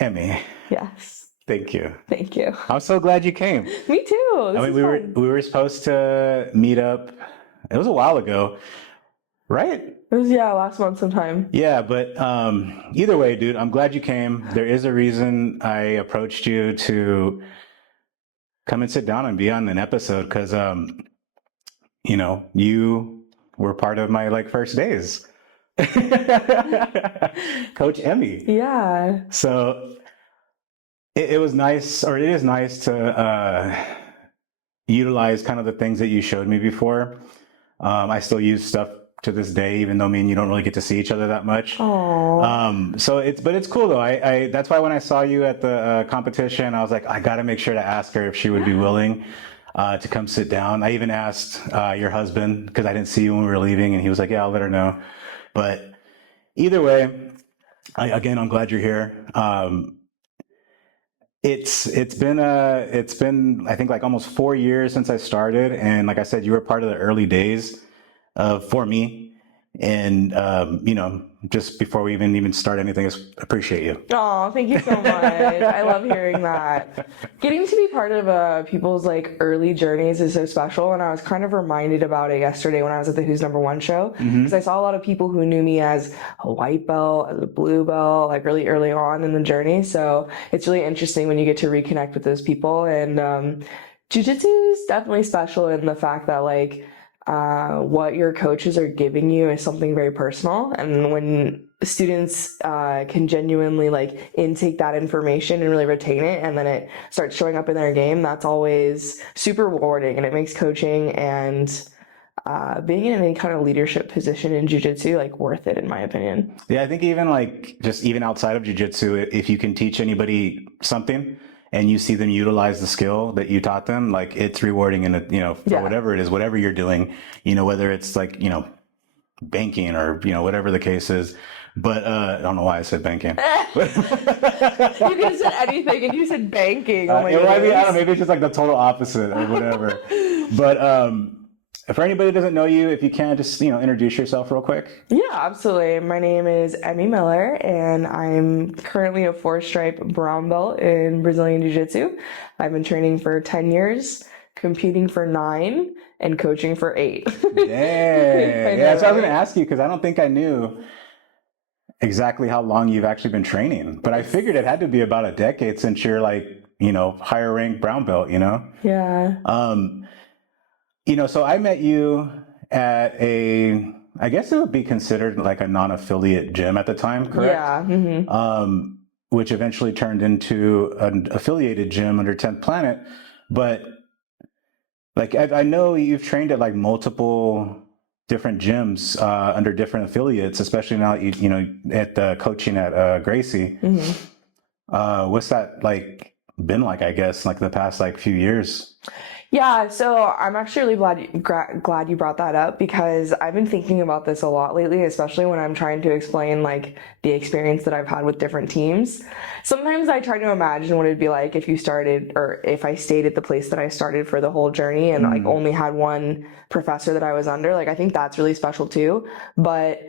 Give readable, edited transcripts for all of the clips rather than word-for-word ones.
Emmy, Yes. thank you. Thank you. I'm so glad you came. Me too. This is fun. we were supposed to meet up. It was a while ago, right? It was, last month sometime. Yeah, but either way, dude, I'm glad you came. There is a reason I approached you to come and sit down and be on an episode because you were part of my like first days. Coach Emmy. Yeah. So it was nice, or it is nice to utilize kind of the things that you showed me before. I still use stuff to this day, even though me and you don't really get to see each other that much. Aww. But it's cool though. I that's why when I saw you at the competition, I was like, I got to make sure to ask her if she would be willing to come sit down. I even asked your husband because I didn't see you when we were leaving, and he was like, yeah, I'll let her know. But either way, I'm glad you're here. It's been I think like almost 4 years since I started, and like I said, you were part of the early days for me, and just before we even start anything, I appreciate you. Oh, thank you so much. I love hearing that. Getting to be part of people's like early journeys is so special, and I was kind of reminded about it yesterday when I was at the Who's Number One show, because I saw a lot of people who knew me as a white belt, as a blue belt, like really early on in the journey. So it's really interesting when you get to reconnect with those people, and jiu-jitsu is definitely special in the fact that like what your coaches are giving you is something very personal, and when students can genuinely like intake that information and really retain it, and then it starts showing up in their game, that's always super rewarding, and it makes coaching and being in any kind of leadership position in jiu-jitsu like worth it, in my opinion. Yeah, I think even outside of jiu-jitsu, if you can teach anybody something and you see them utilize the skill that you taught them, like it's rewarding in for whatever it is, whatever you're doing, whether it's like, banking or, whatever the case is. But I don't know why I said banking. You could have said anything and you said banking. Oh my I don't goodness. know, maybe it's just like the total opposite or whatever. But for anybody who doesn't know you, if you can, just introduce yourself real quick. Yeah, absolutely. My name is Emmy Miller, and I'm currently a 4-stripe brown belt in Brazilian Jiu-Jitsu. I've been training for 10 years, competing for 9, and coaching for 8. Dang. Yeah, so I was going to ask you because I don't think I knew exactly how long you've actually been training, but I figured it had to be about a decade since you're like, higher ranked brown belt, Yeah. So I met you at I guess it would be considered like a non-affiliate gym at the time, correct? Yeah. Mm-hmm. Which eventually turned into an affiliated gym under 10th Planet. But like, I know you've trained at like multiple different gyms under different affiliates, especially now, at the coaching at Gracie. Mm-hmm. What's that like been like, I guess, like the past like few years? Yeah, so I'm actually really glad you brought that up, because I've been thinking about this a lot lately, especially when I'm trying to explain like the experience that I've had with different teams. Sometimes I try to imagine what it'd be like if you started, or if I stayed at the place that I started for the whole journey and like only had one professor that I was under. Like I think that's really special too. But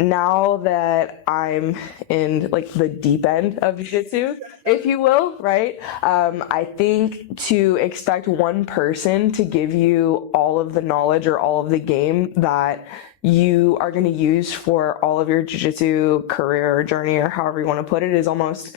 now that I'm in like the deep end of jiu-jitsu, if you will, right? I think to expect one person to give you all of the knowledge or all of the game that you are going to use for all of your jiu-jitsu career or journey, or however you want to put it, is almost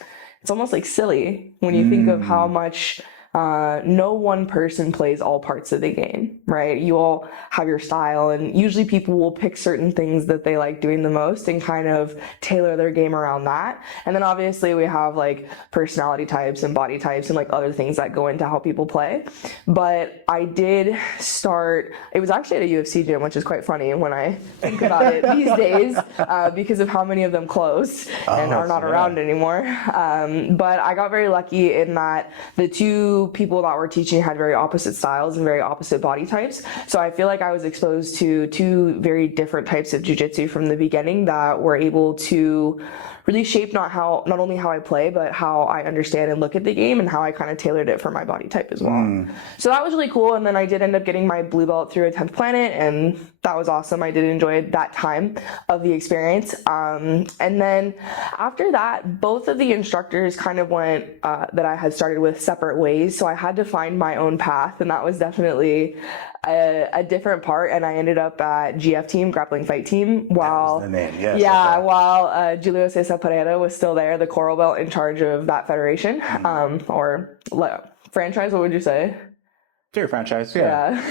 like silly when you think of how much no one person plays all parts of the game, right? You all have your style, and usually people will pick certain things that they like doing the most and kind of tailor their game around that. And then obviously we have like personality types and body types and like other things that go into how people play. But I did start, it was actually at a UFC gym, which is quite funny when I think about it these days, because of how many of them closed and are not around anymore. But I got very lucky in that the two people that were teaching had very opposite styles and very opposite body types. So I feel like I was exposed to 2 very different types of jiu-jitsu from the beginning that were able to really shape not only how I play, but how I understand and look at the game, and how I kind of tailored it for my body type as well. So that was really cool. And then I did end up getting my blue belt through a 10th Planet, and that was awesome. I did enjoy that time of the experience. And then after that, both of the instructors kind of went, that I had started with, separate ways. So I had to find my own path, and that was definitely a different part. And I ended up at GF team, grappling fight team, while, That was the name. Yes, yeah, okay. while Julio Cesar Pereira was still there, the coral belt in charge of that federation, or franchise, what would you say? Your franchise, yeah.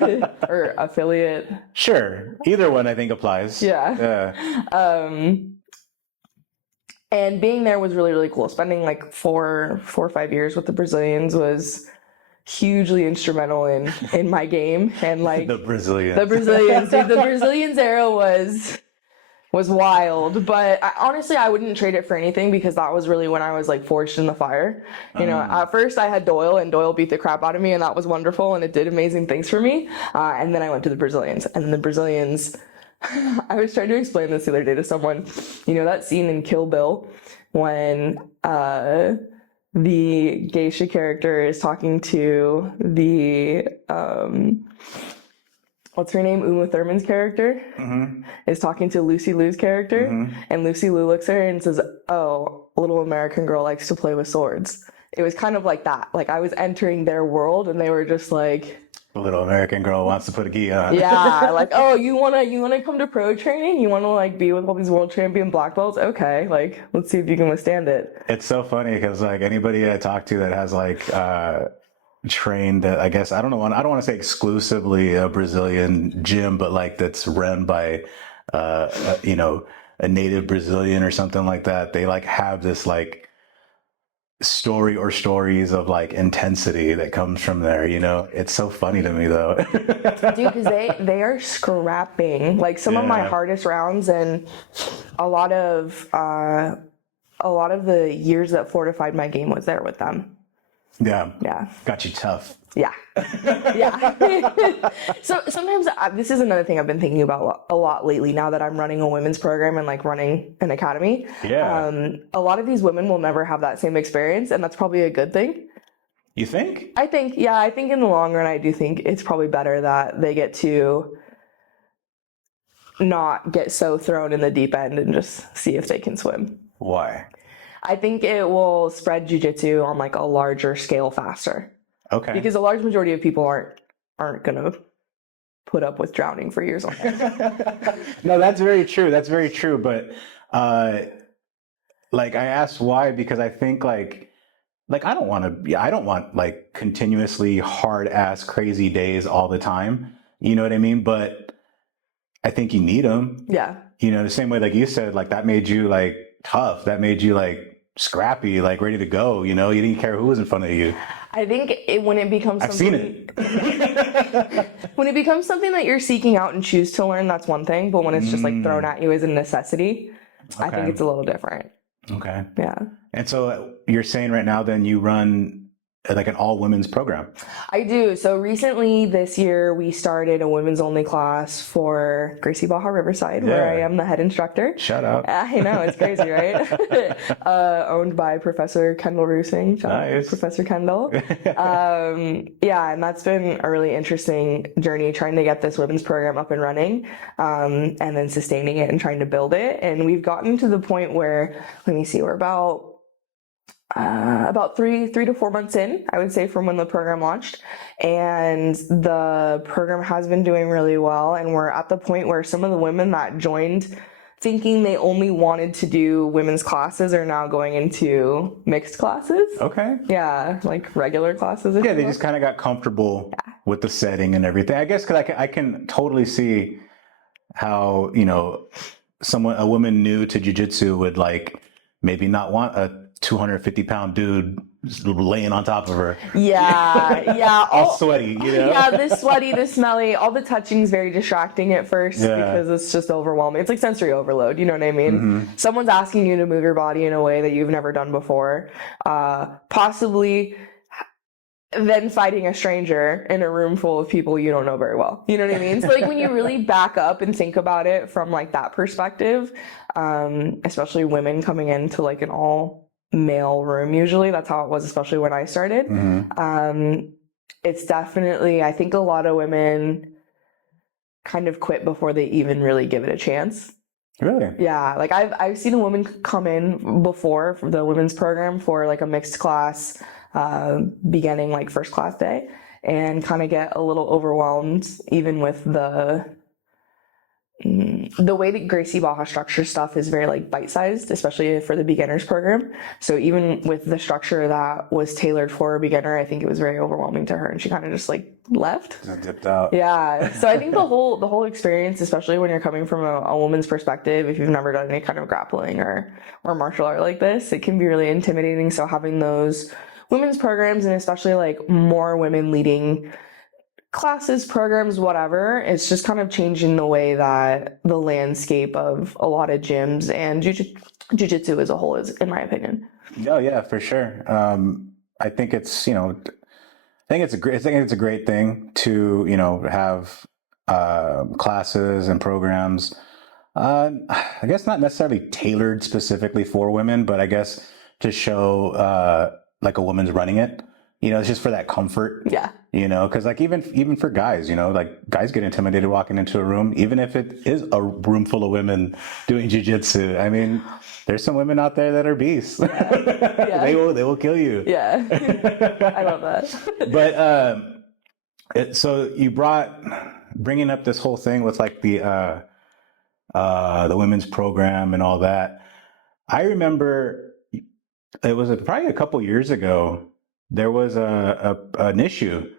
Yeah. Or affiliate. Sure. Either one I think applies. Yeah. And being there was really, really cool. Spending like 4 or 5 years with the Brazilians was hugely instrumental in my game. And like The Brazilians. Dude, the Brazilians era was wild, but honestly, I wouldn't trade it for anything, because that was really when I was like forged in the fire. You know, at first I had Doyle, and Doyle beat the crap out of me, and that was wonderful, and it did amazing things for me. And then I went to the Brazilians, and then the Brazilians, I was trying to explain this the other day to someone. You know that scene in Kill Bill when the geisha character is talking to the what's her name? Uma Thurman's character is talking to Lucy Liu's character, and Lucy Liu looks at her and says, "Oh, a little American girl likes to play with swords." It was kind of like that. Like I was entering their world, and they were just like, A little American girl wants to put a gi on. yeah, like, "Oh, you wanna come to pro training? You wanna like be with all these world champion black belts? Okay, like let's see if you can withstand it." It's so funny because like anybody I talk to that has like trained at, I guess I don't want to say exclusively a Brazilian gym, but like that's run by you know, a native Brazilian or something like that. They like have this like story or stories of like intensity that comes from there, you know. It's so funny to me though. Dude, because they are scrapping. Like some of my hardest rounds, and a lot of the years that fortified my game was there with them. Yeah. Got you tough. Yeah. So sometimes this is another thing I've been thinking about a lot lately, now that I'm running a women's program and like running an academy. A lot of these women will never have that same experience, and that's probably a good thing. You think? I think in the long run, I do think it's probably better that they get to not get so thrown in the deep end and just see if they can swim. Why? I think it will spread jiu-jitsu on like a larger scale faster. Okay. Because a large majority of people aren't gonna put up with drowning for years on end. No, that's very true. That's very true. But like I asked why, because I think like I don't want like continuously hard ass crazy days all the time. You know what I mean? But I think you need them. Yeah. You know, the same way like you said, like that made you like tough. That made you like scrappy, like ready to go. You know, you didn't care who was in front of you. I think when it becomes I've something, seen it. when it becomes something that you're seeking out and choose to learn, that's one thing. But when it's just like thrown at you as a necessity, I think it's a little different. Okay. Yeah. And so you're saying right now then you run like an all women's program. I do. So recently this year we started a women's only class for Gracie Barra Riverside, where I am the head instructor. Shout out. I know, it's crazy, right? Owned by Professor Kendall Roosing. Nice. Professor Kendall. Yeah, and that's been a really interesting journey, trying to get this women's program up and running, and then sustaining it and trying to build it. And we've gotten to the point where, let me see, we're about 3 to 4 months in, I would say, from when the program launched. And the program has been doing really well. And we're at the point where some of the women that joined thinking they only wanted to do women's classes are now going into mixed classes. Okay. Yeah, like regular classes. Yeah, they just kind of got comfortable with the setting and everything. I guess because I can totally see how, you know, a woman new to jiu-jitsu would like maybe not want a 250-pound dude laying on top of her. Yeah. All sweaty, you know? Yeah, this sweaty, this smelly, all the touching's very distracting at first because it's just overwhelming. It's like sensory overload, you know what I mean? Someone's asking you to move your body in a way that you've never done before. Possibly then fighting a stranger in a room full of people you don't know very well. You know what I mean? So like when you really back up and think about it from like that perspective, especially women coming into like an all male room, usually that's how it was, especially when I started. It's definitely, I think a lot of women kind of quit before they even really give it a chance. Really? Yeah, like I've seen a woman come in before for the women's program for like a mixed class, beginning like first class day, and kind of get a little overwhelmed even with the way that Gracie Barra structures stuff is very like bite-sized, especially for the beginners program. So even with the structure that was tailored for a beginner, I think it was very overwhelming to her, and she kind of just like left. I dipped out. Yeah. So I think the whole experience, especially when you're coming from a woman's perspective, if you've never done any kind of grappling or martial art like this, it can be really intimidating. So having those women's programs, and especially like more women leading classes, programs, whatever, it's just kind of changing the way that the landscape of a lot of gyms and jiu-jitsu as a whole is, in my opinion. Oh yeah, for sure. I think it's, I think it's a great thing to, have classes and programs. I guess not necessarily tailored specifically for women, but I guess to show like a woman's running it. It's just for that comfort. Yeah. Because like even for guys, like guys get intimidated walking into a room, even if it is a room full of women doing jiu-jitsu. I mean, there's some women out there that are beasts. Yeah. Yeah. They will kill you. Yeah. I love that. But so you bringing up this whole thing with like the women's program and all that. I remember it was probably a couple years ago. There was an issue.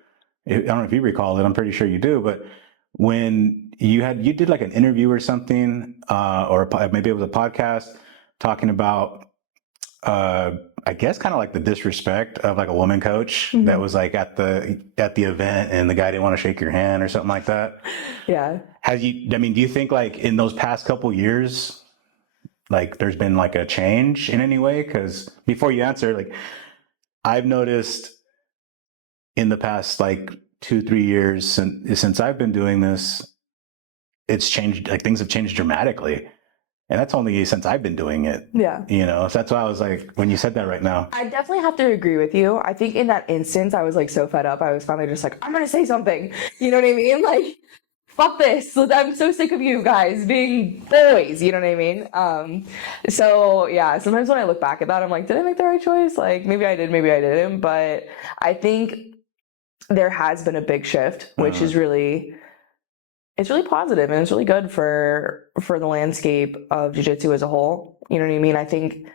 I don't know if you recall it. I'm pretty sure you do. But when you did like an interview or something, or maybe it was a podcast talking about, I guess kind of like the disrespect of like a woman coach that was like at the event and the guy didn't want to shake your hand or something like that. Yeah. Do you think like in those past couple years, like there's been like a change in any way? Because before you answer, like I've noticed in the past like 2-3 years since I've been doing this, it's changed. Like things have changed dramatically. And that's only since I've been doing it. Yeah. So that's why I was like, when you said that right now. I definitely have to agree with you. I think in that instance, I was like so fed up. I was finally just like, I'm going to say something. You know what I mean? Like, fuck this. I'm so sick of you guys being boys. You know what I mean? So yeah, sometimes when I look back at that, I'm like, did I make the right choice? Like maybe I did, maybe I didn't. But I think there has been a big shift, which is it's really positive and it's really good for the landscape of jiu-jitsu as a whole. You know what I mean? I think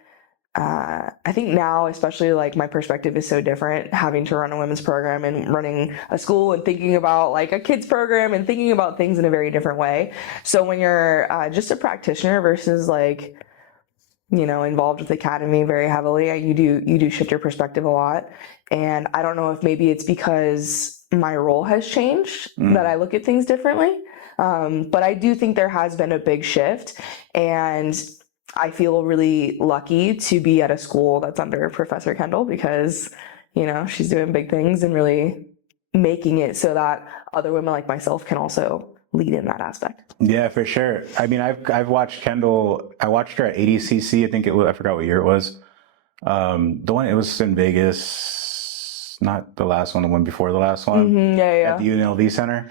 now, especially like my perspective is so different having to run a women's program and running a school and thinking about like a kids program and thinking about things in a very different way. So when you're just a practitioner versus like, involved with the academy very heavily, you do shift your perspective a lot. And I don't know if maybe it's because my role has changed that I look at things differently. But I do think there has been a big shift, and I feel really lucky to be at a school that's under Professor Kendall because, she's doing big things and really making it so that other women like myself can also lead in that aspect. Yeah, for sure. I mean, I've watched Kendall. I watched her at ADCC. I think it was. I forgot what year it was. The one it was in Vegas, not the last one. The one before the last one. Yeah. At the UNLV Center.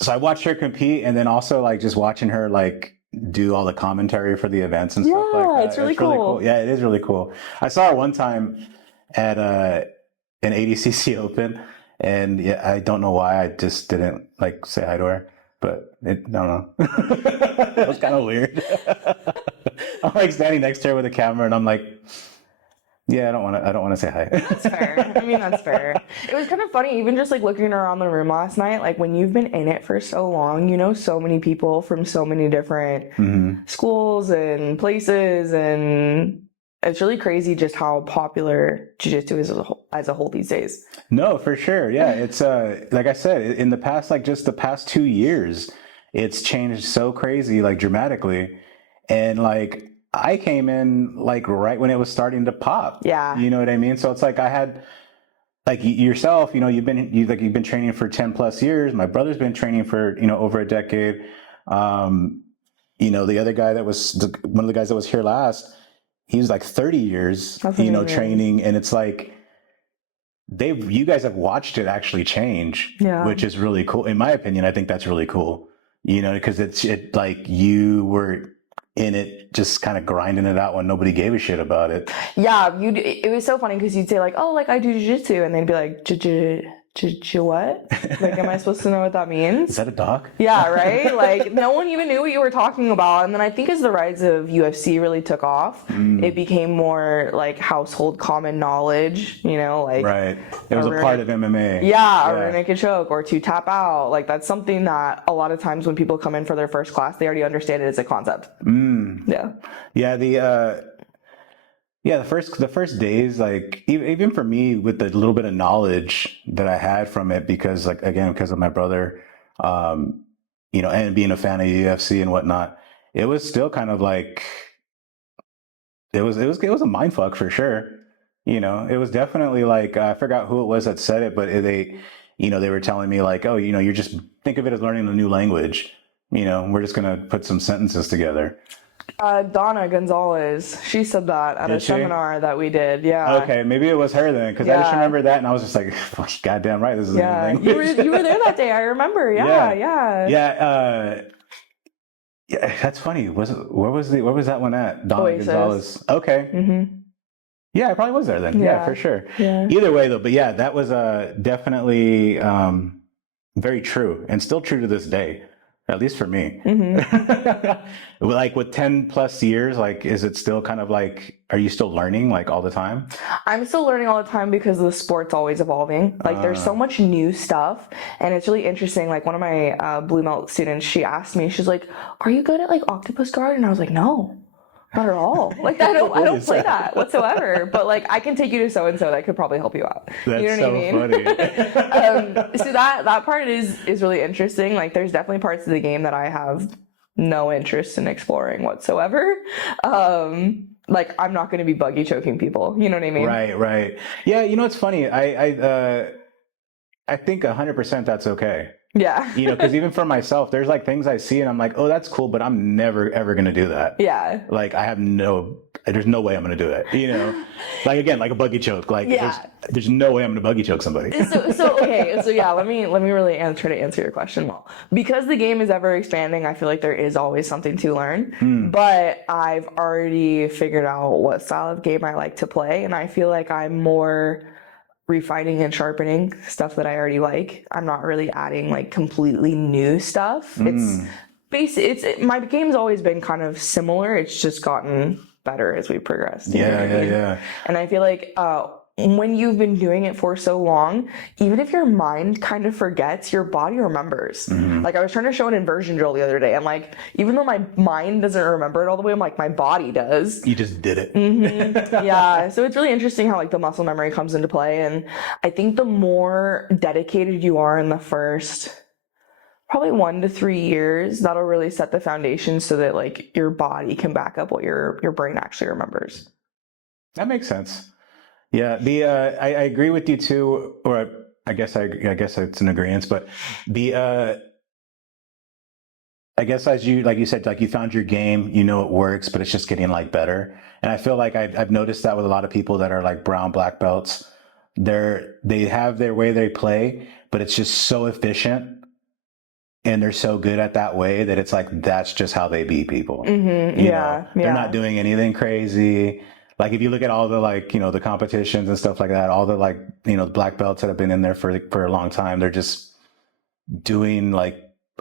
So I watched her compete, and then also like just watching her like do all the commentary for the events and stuff like that. Yeah, it's really cool. Yeah, it is really cool. I saw her one time at an ADCC Open, and yeah, I don't know why I just didn't like say hi to her, but I don't know. It was kind of weird. I'm like standing next to her with a camera, and I'm like, yeah, I don't want to say hi. That's fair. I mean, that's fair. It was kind of funny, even just like looking around the room last night, like when you've been in it for so long, so many people from so many different schools and places, and it's really crazy just how popular jiu-jitsu is as a whole these days. No, for sure. Yeah, it's like I said, in the past, like just the past 2 years, it's changed so crazy, like dramatically, and like I came in like right when it was starting to pop. Yeah. You know what I mean? So it's like I had like yourself, you've been training for 10 plus years. My brother's been training for, over a decade. The other guy one of the guys that was here last, he was like 30 years, training. And it's like, you guys have watched it actually change, Yeah. which is really cool. In my opinion, I think that's really cool, because it like you were in it, just kind of grinding it out when nobody gave a shit about it. Yeah, it was so funny because you'd say like, oh, like I do jiu-jitsu, and they'd be like, what? Like, am I supposed to know what that means? Is that a dog? Yeah, right? Like, no one even knew what you were talking about. And then I think as the rise of UFC really took off, it became more like household common knowledge, like. Right. It was a part of MMA. Yeah, or a naked choke, or to tap out. Like, that's something that a lot of times when people come in for their first class, they already understand it as a concept. Yeah. Yeah, the first days, like even for me, with the little bit of knowledge that I had from it, because because of my brother, and being a fan of UFC and whatnot, it was still kind of like it was a mind fuck for sure. It was definitely like, I forgot who it was that said it, but they were telling me like, oh, you're just, think of it as learning a new language. We're just gonna put some sentences together. Donna Gonzalez, she said that at a seminar that we did. Yeah. Okay, maybe it was her then, because I just remember that, and I was just like, "Goddamn right, this is a new language." You were there that day. I remember. Yeah. That's funny. Where was that one at? Donna Oasis. Gonzalez. Okay. Mm-hmm. Yeah, I probably was there then. Yeah, for sure. Yeah. Either way, though, but yeah, that was definitely very true, and still true to this day. At least for me. Mm-hmm. Like with 10 plus years, like, is it still kind of like, are you still learning like all the time? I'm still learning all the time because the sport's always evolving. Like there's so much new stuff, and it's really interesting. Like one of my blue belt students, she asked me, she's like, "Are you good at like octopus guard?" And I was like, "No. Not at all. Like I don't play that whatsoever. But like I can take you to so and so that could probably help you out." That's you know so what I mean? funny. So that part is really interesting. Like there's definitely parts of the game that I have no interest in exploring whatsoever. Like I'm not going to be buggy choking people. You know what I mean? Right. Yeah. It's funny. I think 100% that's okay. Yeah. Because even for myself, there's like things I see and I'm like, oh, that's cool, but I'm never ever going to do that. Yeah. Like there's no way I'm going to do it. Like again, like a buggy choke. Like there's no way I'm going to buggy choke somebody. So yeah, let me really try to answer your question well. Because the game is ever expanding, I feel like there is always something to learn. But I've already figured out what style of game I like to play, and I feel like I'm more refining and sharpening stuff that I already like. I'm not really adding like completely new stuff. My game's always been kind of similar. It's just gotten better as we progressed. Yeah. And I feel like when you've been doing it for so long, even if your mind kind of forgets, your body remembers. Like I was trying to show an inversion drill the other day, and like even though my mind doesn't remember it all the way, I'm like, my body does. You just did it. Yeah. So it's really interesting how like the muscle memory comes into play, and I think the more dedicated you are in the first probably 1 to 3 years, that'll really set the foundation so that like your body can back up what your brain actually remembers. That makes sense. Yeah, I agree with you too, or I guess it's an agreement, but I guess as like you said, like you found your game, it works, but it's just getting like better. And I feel like I've noticed that with a lot of people that are like brown, black belts. They have their way they play, but it's just so efficient, and they're so good at that way that it's like that's just how they beat people. They're not doing anything crazy. Like if you look at all the like, the competitions and stuff like that, all the like, black belts that have been in there for a long time, they're just doing like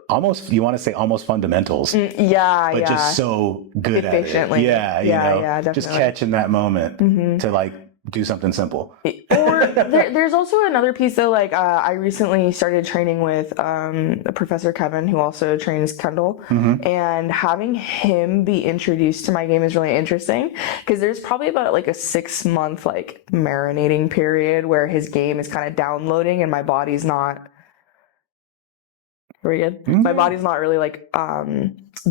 almost, you want to say almost fundamentals. But just so good efficiently. At it. Yeah, definitely. Just catching that moment to like do something simple. Or there's also another piece though, like I recently started training with Professor Kevin, who also trains Kendall, and having him be introduced to my game is really interesting because there's probably about like a 6-month like marinating period where his game is kind of downloading and my body's not very good. My body's not really like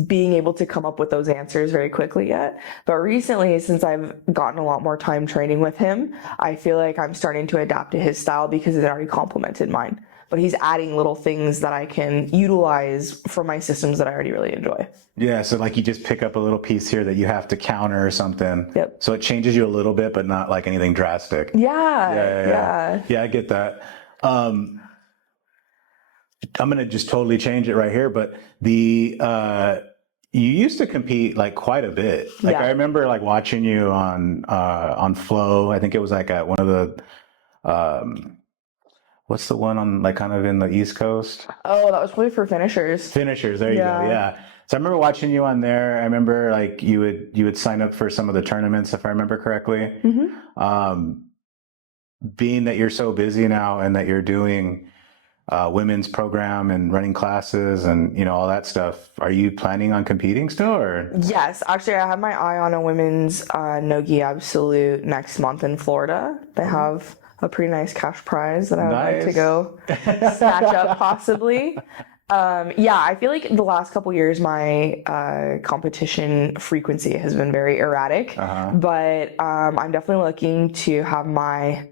being able to come up with those answers very quickly yet. But recently, since I've gotten a lot more time training with him, I feel like I'm starting to adapt to his style because it already complemented mine. but he's adding little things that I can utilize for my systems that I already really enjoy. Yeah, so like you just pick up a little piece here that you have to counter or something. Yep. So it changes you a little bit, but not like anything drastic. Yeah. Yeah, I get that. I'm gonna just totally change it right here, but you used to compete like quite a bit. Like Yeah. I remember like watching you on Flow. I think it was like at one of the what's the one on like kind of in the East Coast? Oh, that was probably for finishers. Finishers, there you go. Yeah. So I remember watching you on there. I remember like you would sign up for some of the tournaments if I remember correctly. Being that you're so busy now and that you're doing women's program and running classes and all that stuff, are you planning on competing still or? Yes, actually I have my eye on a women's Nogi Absolute next month in Florida. They have a pretty nice cash prize that I would like to go snatch up possibly. I feel like the last couple years my competition frequency has been very erratic, but I'm definitely looking to have my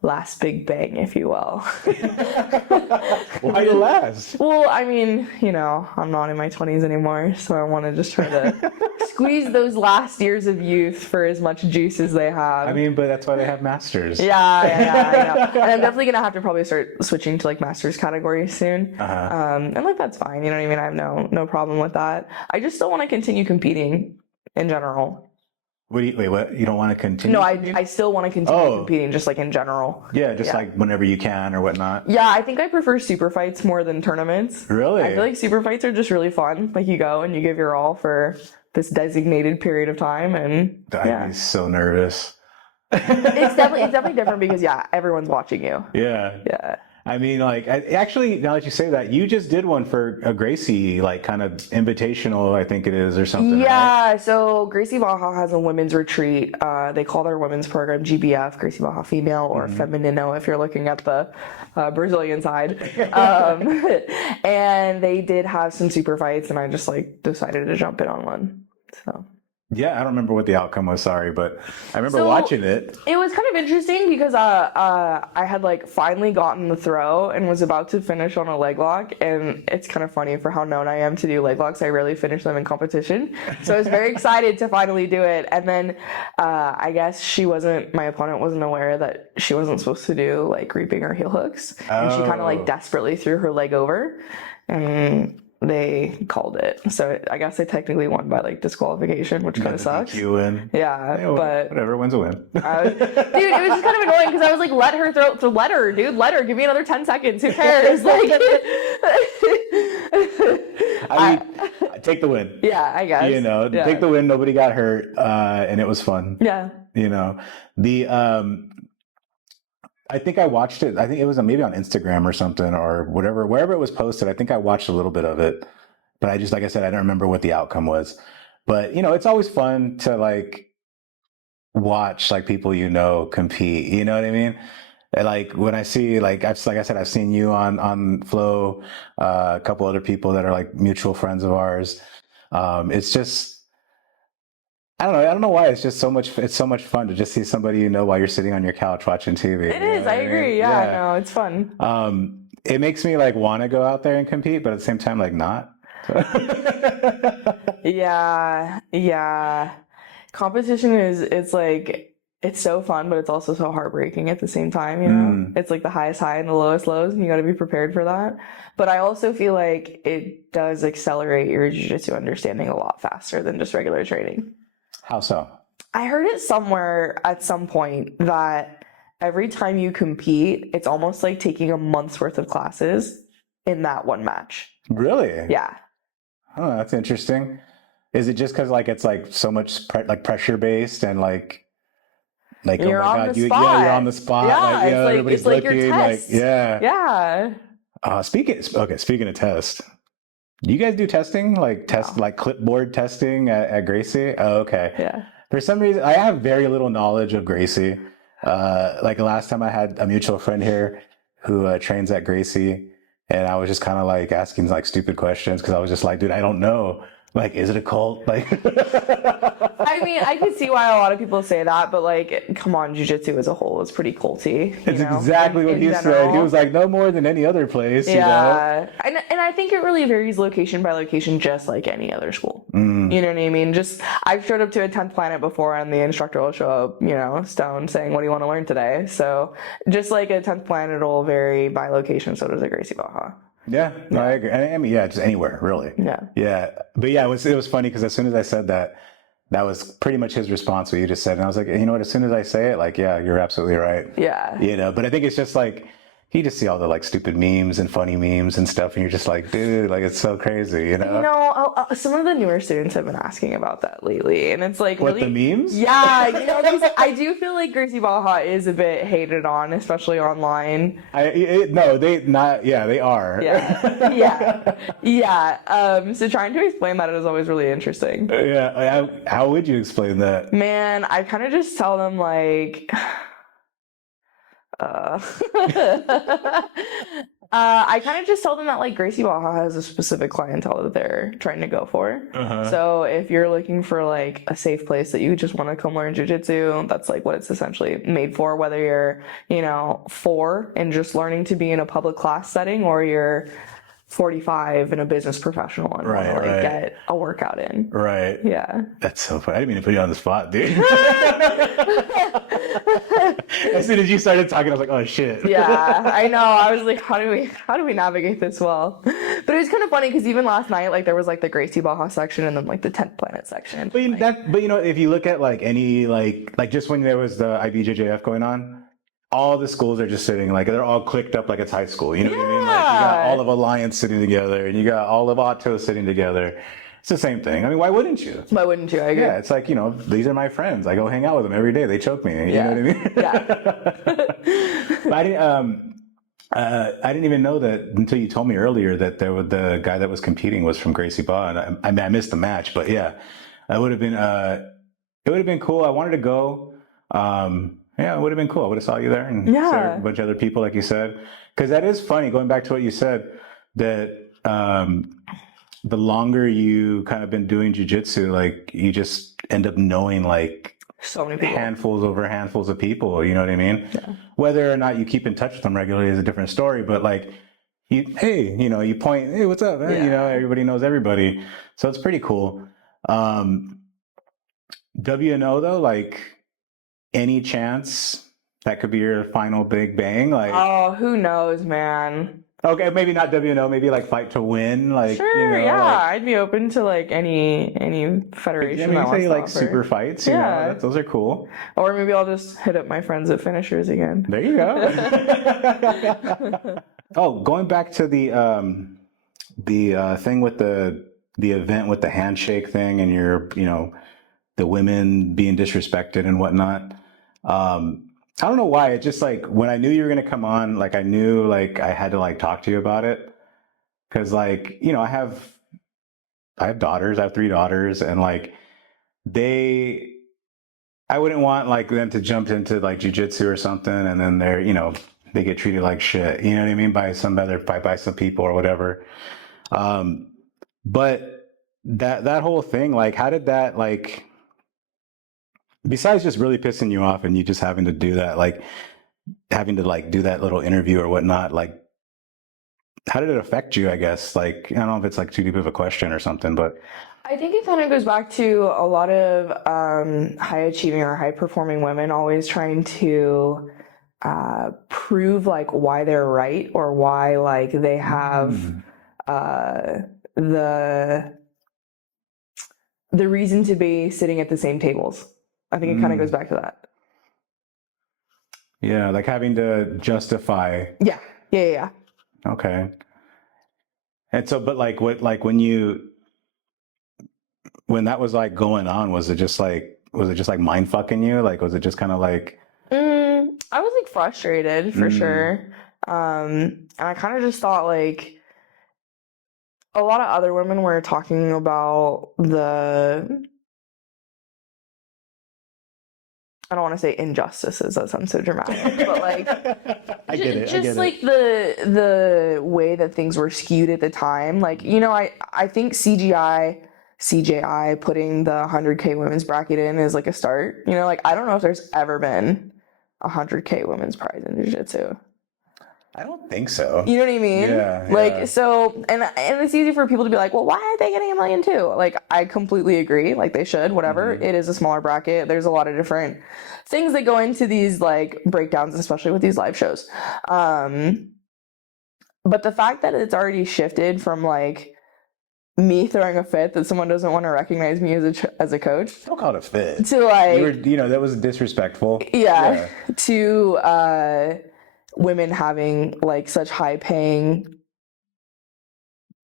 last big bang, if you will. Why the last? Well, I mean, I'm not in my 20s anymore, so I want to just try to squeeze those last years of youth for as much juice as they have. I mean, but that's why they have masters. Yeah, I know. And I'm definitely gonna have to probably start switching to like masters categories soon. And like that's fine. You know what I mean? I have no problem with that. I just still want to continue competing in general. What you don't want to continue? No, I still want to continue competing, just like in general. Yeah, like whenever you can or whatnot. Yeah, I think I prefer super fights more than tournaments. Really? I feel like super fights are just really fun. Like you go and you give your all for this designated period of time, and I'd be so nervous. It's definitely different because everyone's watching you. Yeah. I mean, like, actually, now that you say that, you just did one for a Gracie, like, kind of invitational, I think it is, or something. Yeah, right? So Gracie Barra has a women's retreat. They call their women's program GBF, Gracie Barra Female, or Feminino, if you're looking at the Brazilian side. And they did have some super fights, and I just, like, decided to jump in on one, so... Yeah, I don't remember what the outcome was, sorry, but I remember watching it. It was kind of interesting because I had like finally gotten the throw and was about to finish on a leg lock, and it's kind of funny for how known I am to do leg locks. I rarely finish them in competition, so I was very excited to finally do it. And then I guess my opponent wasn't aware that she wasn't supposed to do like reaping or heel hooks, and she kind of like desperately threw her leg over, and they called it. So I guess I technically won by like disqualification, which kind of sucks. You win. Yeah, but whatever, win's a win. Dude, it was just kind of annoying because I was like, let her throw, let her, dude, let her. Give me another 10 seconds. Who cares? Like, I mean, take the win. Yeah, I guess. Take the win. Nobody got hurt, and it was fun. Yeah. I think I watched it. I think it was maybe on Instagram or something or whatever, wherever it was posted. I think I watched a little bit of it, but I just, like I said, I don't remember what the outcome was. But, it's always fun to like watch like people, compete. You know what I mean? And, like when I see like I said, I've seen you on Flow, a couple other people that are like mutual friends of ours. It's just, I don't know why it's just so much fun to just see somebody while you're sitting on your couch watching TV. It is, I agree. Yeah, no, it's fun. It makes me like want to go out there and compete, but at the same time like not. Yeah. Competition it's like it's so fun, but it's also so heartbreaking at the same time, It's like the highest high and the lowest lows, and you got to be prepared for that. But I also feel like it does accelerate your jiu-jitsu understanding a lot faster than just regular training. How so? I heard it somewhere at some point that every time you compete, it's almost like taking a month's worth of classes in that one match. Really? Yeah. Oh, that's interesting. Is it just because like it's like so much pressure based and like you're oh my on God, the spot. you're on the spot. Yeah, everybody's it's like looking. your test. Yeah. Speaking of tests, do you guys do testing? Like clipboard testing at Gracie? Oh, okay. Yeah. For some reason, I have very little knowledge of Gracie. Like last time I had a mutual friend here who trains at Gracie, and I was just kind of like asking like stupid questions because I was just like, dude, I don't know. Like, is it a cult? Like, I mean, I could see why a lot of people say that, but like, come on, jiu-jitsu as a whole is pretty culty. it's exactly what he said. He was like, no more than any other place, you know? Yeah, and I think it really varies location by location, just like any other school. You know what I mean? Just I've showed up to a 10th planet before, and the instructor will show up, you know, stone, saying, "What do you want to learn today?" So just like a 10th planet will vary by location, so does a Gracie Barra. Yeah, no, I agree. I mean, yeah, just anywhere, really. Yeah. Yeah. But yeah, it was funny because as soon as I said that, that was pretty much his response, what you just said. And I was like, you know what, as soon as I say it, like, yeah, you're absolutely right. Yeah. You know, but I think it's just like, you just see all the like stupid memes and funny memes and stuff, and you're just like, dude, like it's so crazy, you know? You know, some of the newer students have been asking about that lately, and it's like, What, really, the memes? Yeah, you know, 'cause I do feel like Gracie Barra is a bit hated on, especially online. No, they not. Yeah, they are. Yeah, yeah. So trying to explain that is always really interesting. Yeah. How would you explain that? Man, I kind of just tell them like, I kind of just tell them that like Gracie Barra has a specific clientele that they're trying to go for. So if you're looking for like a safe place that you just want to come learn jiu-jitsu, that's like what it's essentially made for, whether you're, you know, 4 and just learning to be in a public class setting, or you're 45 and a business professional and want to like get a workout in. Right. Yeah. That's so funny. I didn't mean to put you on the spot, dude. As soon as you started talking, I was like, oh shit. Yeah, I know. I was like, how do we navigate this well? But it was kind of funny because even last night, like there was like the Gracie Barra section and then like the 10th planet section. But you know, if you look at like any like just when there was the IBJJF going on, all the schools are just sitting like they're all clicked up like it's high school. You know what I mean? Like you got all of Alliance sitting together, and you got all of Otto sitting together. It's the same thing. I mean, why wouldn't you? Why wouldn't you? I agree. Yeah, it's like, you know, these are my friends. I go hang out with them every day. They choke me. You know what I mean? Yeah. But I didn't even know that until you told me earlier that the guy that was competing was from Gracie Barra. And I mean, I missed the match, but yeah, it would have been cool. I wanted to go. Yeah, it would have been cool. I would have saw you there and saw a bunch of other people, like you said. Because that is funny, going back to what you said, that the longer you kind of been doing jiu-jitsu, like you just end up knowing like so many people. handfuls of people, you know what I mean? Yeah. Whether or not you keep in touch with them regularly is a different story, but like you point, hey, what's up? You know, everybody knows everybody. So it's pretty cool. WNO though, like any chance that could be your final big bang? Like, oh, who knows, man. Okay, maybe not WNO, maybe like Fight to Win, like sure, you know, yeah, like, I'd be open to like any federation. I mean, that say like offer. super fights, you know, those are cool. Or maybe I'll just hit up my friends at Finishers again. There you go. Oh, going back to the thing with the event with the handshake thing and you know, the women being disrespected and whatnot. I don't know why. It just like when I knew you were going to come on, like I knew like I had to like talk to you about it. Cause like, you know, I have daughters, I have 3 daughters, and like I wouldn't want like them to jump into like jujitsu or something. And then they're, you know, they get treated like shit, you know what I mean? By some people or whatever. But that whole thing, like, how did that like, besides just really pissing you off and you just having to do that, like having to like do that little interview or whatnot, like how did it affect you, I guess? Like, I don't know if it's like too deep of a question or something, but I think it kind of goes back to a lot of high achieving or high performing women always trying to prove like why they're right or why like they have the reason to be sitting at the same tables. I think it kind of goes back to that. Yeah, like having to justify. Yeah. Okay. And so, but like what, like when that was like going on, was it just like mind fucking you? Like, was it just kind of like? I was like frustrated for sure. And I kind of just thought like a lot of other women were talking about I don't want to say injustices, that sounds so dramatic, but like I get it. Just like the way that things were skewed at the time. Like, you know, I think CGI CJI putting the 100K women's bracket in is like a start. You know, like I don't know if there's ever been a 100K women's prize in jiu-jitsu. I don't think so. You know what I mean? Yeah. Like, so, and it's easy for people to be like, well, why aren't they getting $1 million too? Like, I completely agree. Like, they should, whatever. It is a smaller bracket. There's a lot of different things that go into these, like, breakdowns, especially with these live shows. But the fact that it's already shifted from, like, me throwing a fit that someone doesn't want to recognize me as a coach. Don't call it a fit. To, like... that was disrespectful. Yeah. To, women having like such high paying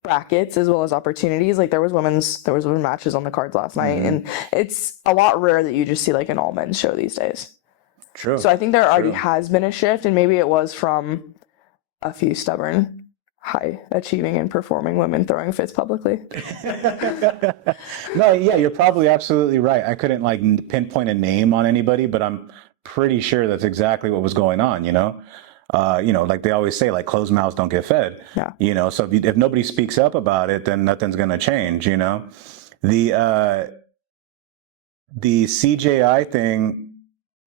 brackets as well as opportunities. Like there was women's matches on the cards last night, and it's a lot rare that you just see like an all men's show these days. True. So I think there already has been a shift, and maybe it was from a few stubborn, high achieving and performing women throwing fits publicly. No, yeah, you're probably absolutely right. I couldn't like pinpoint a name on anybody, but I'm pretty sure that's exactly what was going on, like they always say, like closed mouths don't get fed. Yeah. So if nobody speaks up about it, then nothing's going to change. The CJI thing,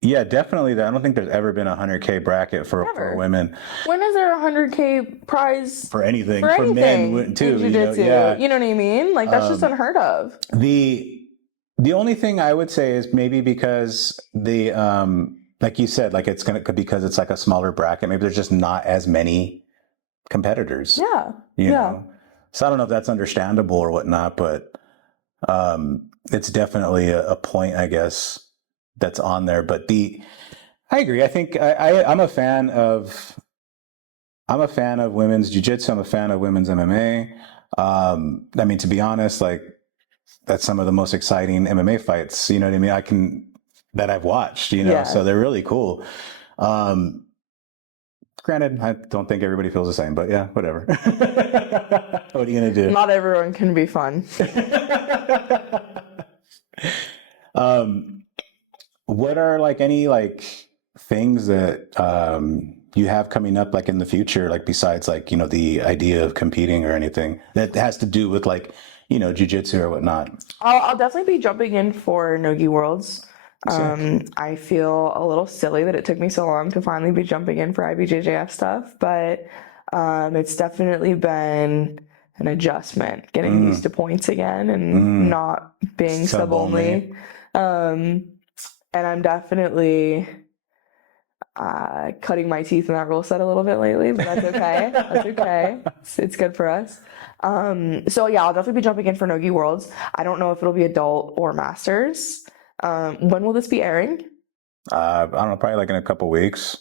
yeah, definitely. I don't think there's ever been a 100K bracket for women. When is there a 100K prize for anything? For men too. Yeah. You know what I mean? Like that's just unheard of. The only thing I would say is maybe because like you said, like because it's like a smaller bracket, maybe there's just not as many competitors. Yeah. You know? So I don't know if that's understandable or whatnot, but it's definitely a point, I guess, that's on there. But I agree. I think I'm a fan of women's jiu-jitsu. I'm a fan of women's MMA. I mean, to be honest, like that's some of the most exciting MMA fights. You know what I mean? That I've watched, so they're really cool. Granted, I don't think everybody feels the same, but yeah, whatever. What are you going to do? Not everyone can be fun. What are like any like things that you have coming up like in the future, like besides like, the idea of competing or anything that has to do with like, jiu-jitsu or whatnot? I'll definitely be jumping in for Nogi Worlds. I feel a little silly that it took me so long to finally be jumping in for IBJJF stuff, but it's definitely been an adjustment, getting used to points again and not being sub only. And I'm definitely cutting my teeth in that rule set a little bit lately, but that's okay. That's okay. It's good for us. So yeah, I'll definitely be jumping in for Nogi Worlds. I don't know if it'll be adult or masters. When will this be airing? I don't know, probably like in a couple weeks.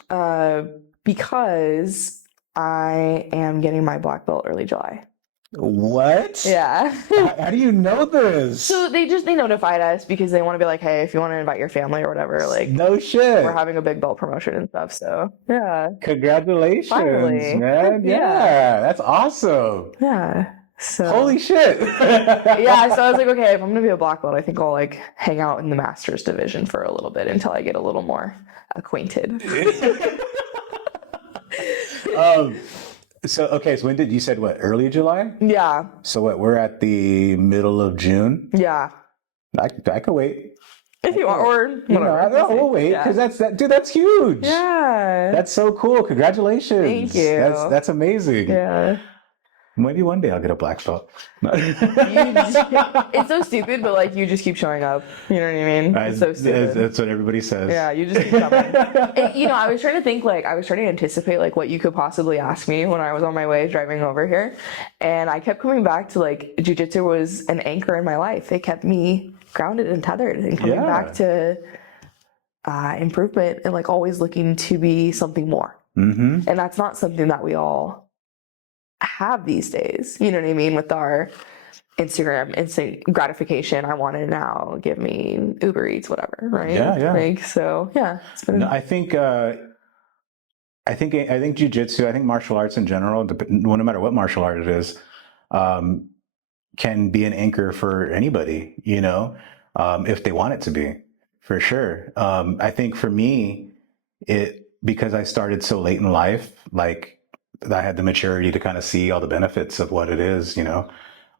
Because I am getting my black belt early July. What? Yeah. How do you know this? So they notified us because they want to be like, hey, if you want to invite your family or whatever, like no shit, we're having a big belt promotion and stuff. So yeah. Congratulations, finally, man. Yeah, that's awesome. Yeah. So holy shit. Yeah, so I was like, okay, if I'm gonna be a black belt, I think I'll like hang out in the masters division for a little bit until I get a little more acquainted. So when did you said what, early July? Yeah. So we're at the middle of June? Yeah. I could wait. If you want, or whatever. We'll wait, because that's huge. Yeah. That's so cool. Congratulations. Thank you. That's amazing. Yeah. Maybe one day I'll get a black belt. It's so stupid, but like you just keep showing up. You know what I mean? It's so stupid. That's what everybody says. Yeah, you just keep coming. And, I was trying to think, like, I was trying to anticipate like what you could possibly ask me when I was on my way driving over here, and I kept coming back to like jiu-jitsu was an anchor in my life. It kept me grounded and tethered, and coming back to improvement and like always looking to be something more. And that's not something that we all have these days, you know what I mean, with our Instagram instant gratification. I want it now, give me Uber Eats, whatever, right? Yeah. Like, so yeah, it's been... I think jiu-jitsu, I think martial arts in general, no matter what martial art it is, can be an anchor for anybody, if they want it to be, for sure. I think for me, because I started so late in life, like I had the maturity to kind of see all the benefits of what it is,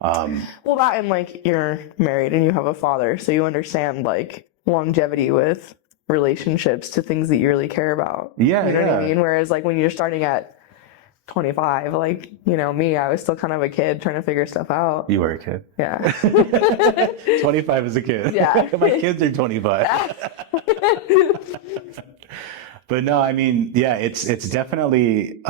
Well, that and like you're married and you have a father, so you understand like longevity with relationships to things that you really care about. Yeah, You know what I yeah. mean? Whereas like when you're starting at 25, like, me, I was still kind of a kid trying to figure stuff out. You were a kid. Yeah. 25 is a kid. Yeah. My kids are 25. But no, I mean, yeah, it's definitely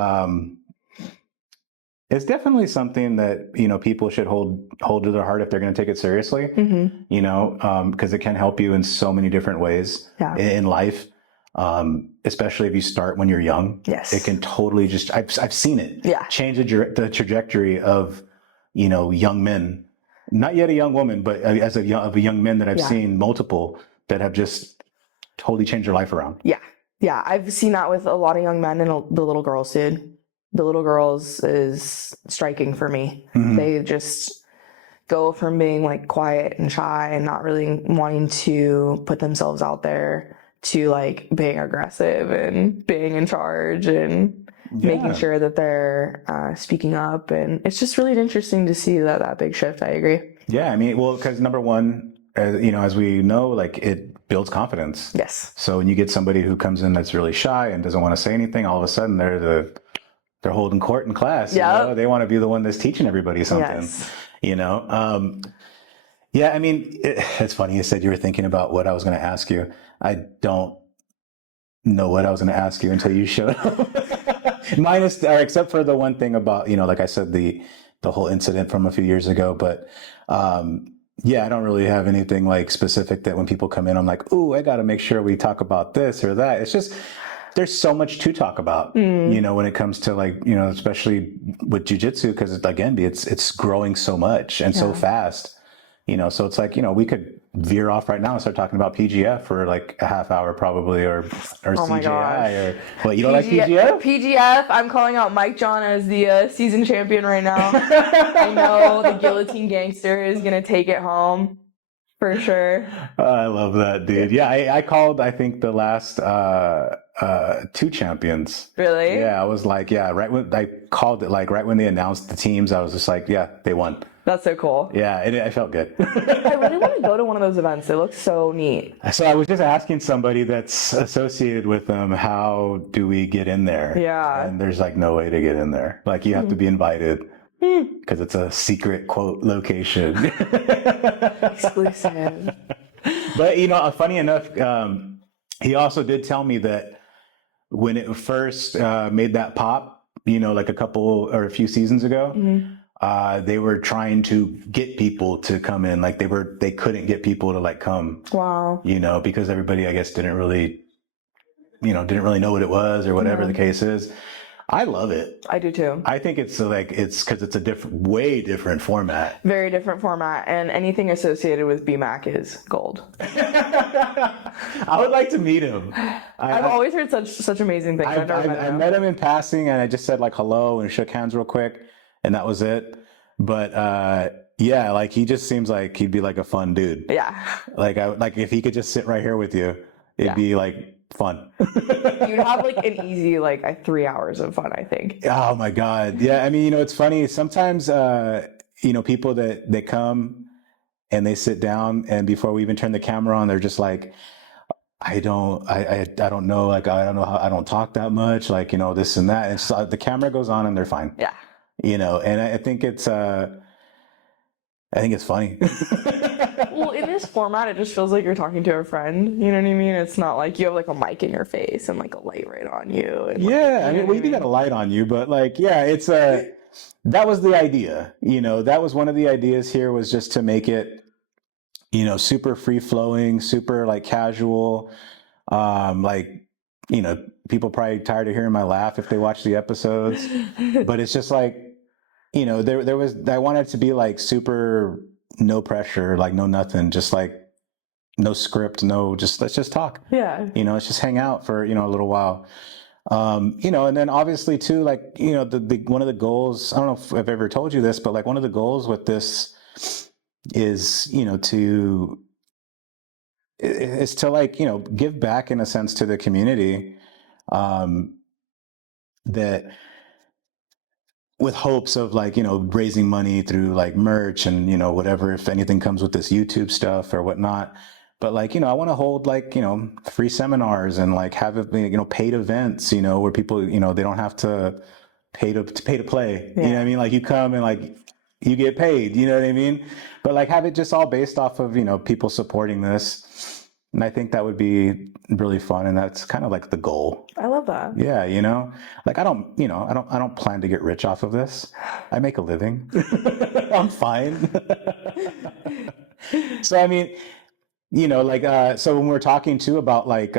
something that, people should hold to their heart if they're going to take it seriously, because it can help you in so many different ways Yeah. in life. Especially if you start when you're young. Yes. It can totally I've seen it. Yeah. Change the trajectory of, young men, not yet a young woman, but as a young men that I've seen multiple that have just totally changed their life around. Yeah. Yeah. I've seen that with a lot of young men and the little girls, dude. The little girls is striking for me. Mm-hmm. They just go from being like quiet and shy and not really wanting to put themselves out there to like being aggressive and being in charge and making sure that they're speaking up. And it's just really interesting to see that big shift. I agree. Yeah. I mean, well, because number one, as we know, like it builds confidence. Yes. So when you get somebody who comes in that's really shy and doesn't want to say anything, all of a sudden they're holding court in class. Yeah. They want to be the one that's teaching everybody something. Yes. Yeah, I mean, it's funny you said you were thinking about what I was going to ask you. I don't know what I was going to ask you until you showed up. Except for the one thing about, like I said, the whole incident from a few years ago. But yeah, I don't really have anything like specific that when people come in, I'm like, ooh, I got to make sure we talk about this or that. It's just, there's so much to talk about, when it comes to like, especially with jiu-jitsu, because again, it's growing so much and so fast. So it's like, we could veer off right now and start talking about PGF for like a half hour probably, or CJI, or what, you don't like PGF? PGF, I'm calling out Mike John as the season champion right now. I know the guillotine gangster is going to take it home for sure. I love that, dude. Yeah, I called, I think the last 2 champions. Really? Yeah, I was like, right when I called it, like right when they announced the teams, I was just like, yeah, they won. That's so cool. Yeah, I felt good. I really want to go to one of those events. It looks so neat. So I was just asking somebody that's associated with them, how do we get in there? Yeah. And there's like no way to get in there. Like you have to be invited because it's a secret quote location. Exclusive. But funny enough, he also did tell me that when it first made that pop, like a few seasons ago, they were trying to get people to come in. Like they couldn't get people to like come. Wow. Because everybody, I guess, didn't really know what it was or whatever the case is. I love it. I do too. I think it's because it's a way different format. Very different format, and anything associated with BMAC is gold. I would like to meet him. I've always heard such amazing things. I met him in passing, and I just said like hello and shook hands real quick, and that was it. But yeah, like he just seems like he'd be like a fun dude. Yeah. Like if he could just sit right here with you, it'd be like fun. You'd have like an easy 3 hours of fun, I think. Oh my God. Yeah. I mean, it's funny. Sometimes, people that come and they sit down and before we even turn the camera on, they're just like, I don't know. Like, I don't know how, I don't talk that much, like, this and that. And so the camera goes on and they're fine. Yeah. And I think it's funny. Well, in this format, it just feels like you're talking to a friend. You know what I mean? It's not like you have like a mic in your face and like a light right on you. And, yeah, I mean, we do got a light on you, but like, yeah, it's that was the idea. That was one of the ideas here, was just to make it, super free flowing, super like casual. People probably tired of hearing my laugh if they watch the episodes, but it's just like, I wanted it to be like super no pressure, like no nothing, just like no script, let's just talk. Yeah. Let's just hang out for, a little while. And then obviously too, like, the one of the goals, I don't know if I've ever told you this, but like one of the goals with this is, to like, give back in a sense to the community, that with hopes of like, raising money through like merch and, whatever, if anything comes with this YouTube stuff or whatnot. But like, I want to hold like, free seminars and like have it, paid events, where people, they don't have to pay to play. Yeah. You know what I mean? Like you come and like you get paid, you know what I mean? But like have it just all based off of, people supporting this. And I think that would be really fun. And that's kind of like the goal. I love that. Yeah. Like I don't plan to get rich off of this. I make a living. I'm fine. So, I mean, so when we're talking too about like,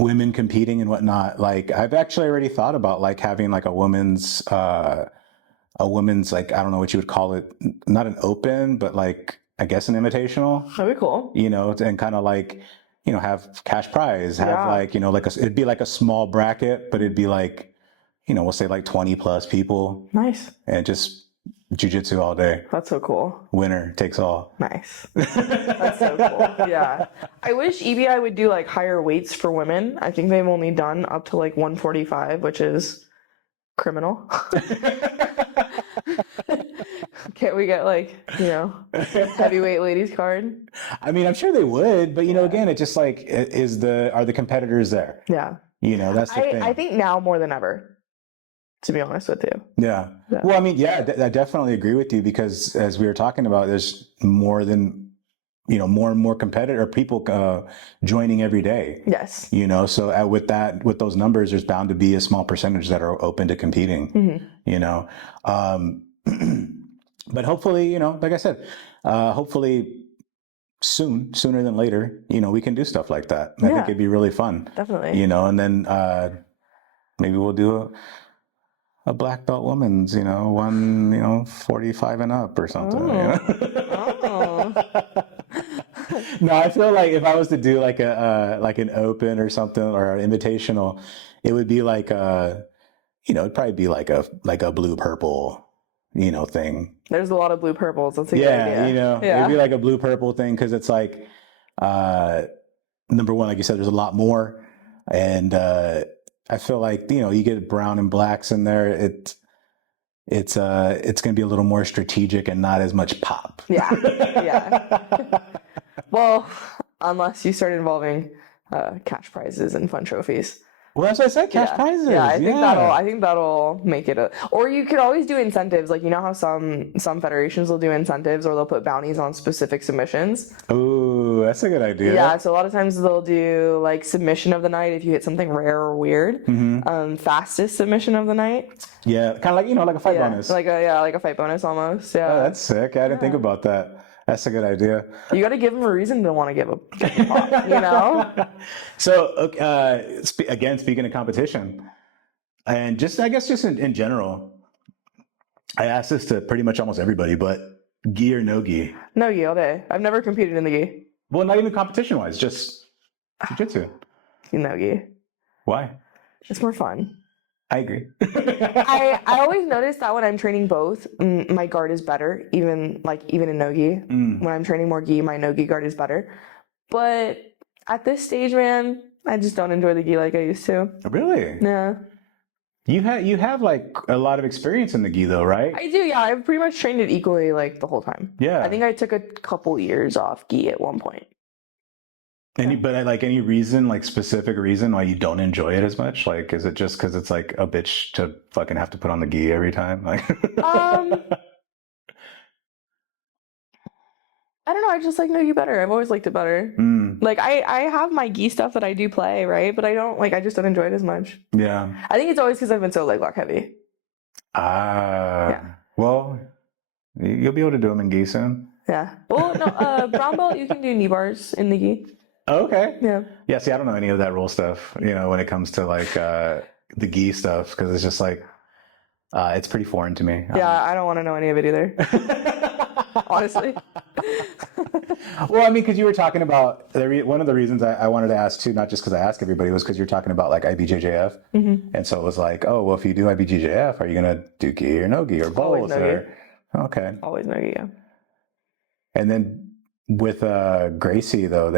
women competing and whatnot, like I've actually already thought about like having like a women's like, I don't know what you would call it, not an open, but like I guess an invitational. That'd be cool. And kind of like, have cash prize, have like, it'd be like a small bracket, but it'd be like, we'll say like 20 plus people. Nice. And just jiu-jitsu all day. That's so cool. Winner takes all. Nice. That's so cool. Yeah. I wish EBI would do like higher weights for women. I think they've only done up to like 145, which is criminal. Can't we get like, heavyweight ladies card? I mean, I'm sure they would, but again, it just like are the competitors there? Yeah. That's the thing. I think now more than ever, to be honest with you. Yeah. Well, I mean, I definitely agree with you because as we were talking about, there's more than, more and more competitor people joining every day. Yes. So with those numbers, there's bound to be a small percentage that are open to competing, but hopefully, like I said, hopefully sooner than later, we can do stuff like that. I think it'd be really fun. Definitely. And then maybe we'll do a black belt woman's, 45 and up or something. Oh. No, I feel like if I was to do like an open or something or an invitational, it would be like it'd probably be like a blue purple, thing. There's a lot of blue purples. That's a good idea. It'd be like a blue purple thing because it's like number one, like you said, there's a lot more, and I feel like you get brown and blacks in there. It's going to be a little more strategic and not as much pop. Yeah. Well, unless you start involving cash prizes and fun trophies. Well, that's what I said, cash prizes. Yeah, I think that'll make it or you could always do incentives. Like, how some federations will do incentives or they'll put bounties on specific submissions. Ooh, that's a good idea. Yeah, so a lot of times they'll do like submission of the night if you hit something rare or weird. Mm-hmm. Fastest submission of the night. Yeah, kind of like, like a fight bonus. Like a fight bonus almost. Yeah. Oh, that's sick. I didn't think about that. That's a good idea. You got to give them a reason to want to give a pop, So, again, speaking of competition, and I guess in general, I asked this to pretty much almost everybody, but gi or no gi? No gi all day. I've never competed in the gi. Well, not even competition-wise, just jiu-jitsu. No gi. Why? It's more fun. I agree. I always notice that when I'm training both, my guard is better, even in no-gi. When I'm training more gi, my no-gi guard is better. But at this stage, man, I just don't enjoy the gi like I used to. Really? Yeah. You have like a lot of experience in the gi though, right? I do, yeah. I've pretty much trained it equally like the whole time. Yeah. I think I took a couple years off gi at one point. But like any reason, like specific reason why you don't enjoy it as much? Like, is it just because it's like a bitch to fucking have to put on the gi every time? Like, I don't know. I just like no gi better. I've always liked it better. Like I have my gi stuff that I do play, right? But I just don't enjoy it as much. Yeah. I think it's always because I've been so leg lock heavy. Well, you'll be able to do them in gi soon. Yeah. Well, no, brown belt, you can do knee bars in the gi. Oh, okay. Yeah. Yeah. See, I don't know any of that rule stuff, when it comes to like the gi stuff, because it's just like, it's pretty foreign to me. Yeah. I don't want to know any of it either. Honestly. Well, I mean, because you were talking about one of the reasons I wanted to ask too, not just because I ask everybody, was because you're talking about like IBJJF. Mm-hmm. And so it was like, oh, well, if you do IBJJF, are you going to do gi or no gi or both? Always no gi. Okay. Always no gi, yeah. And then with Gracie, though,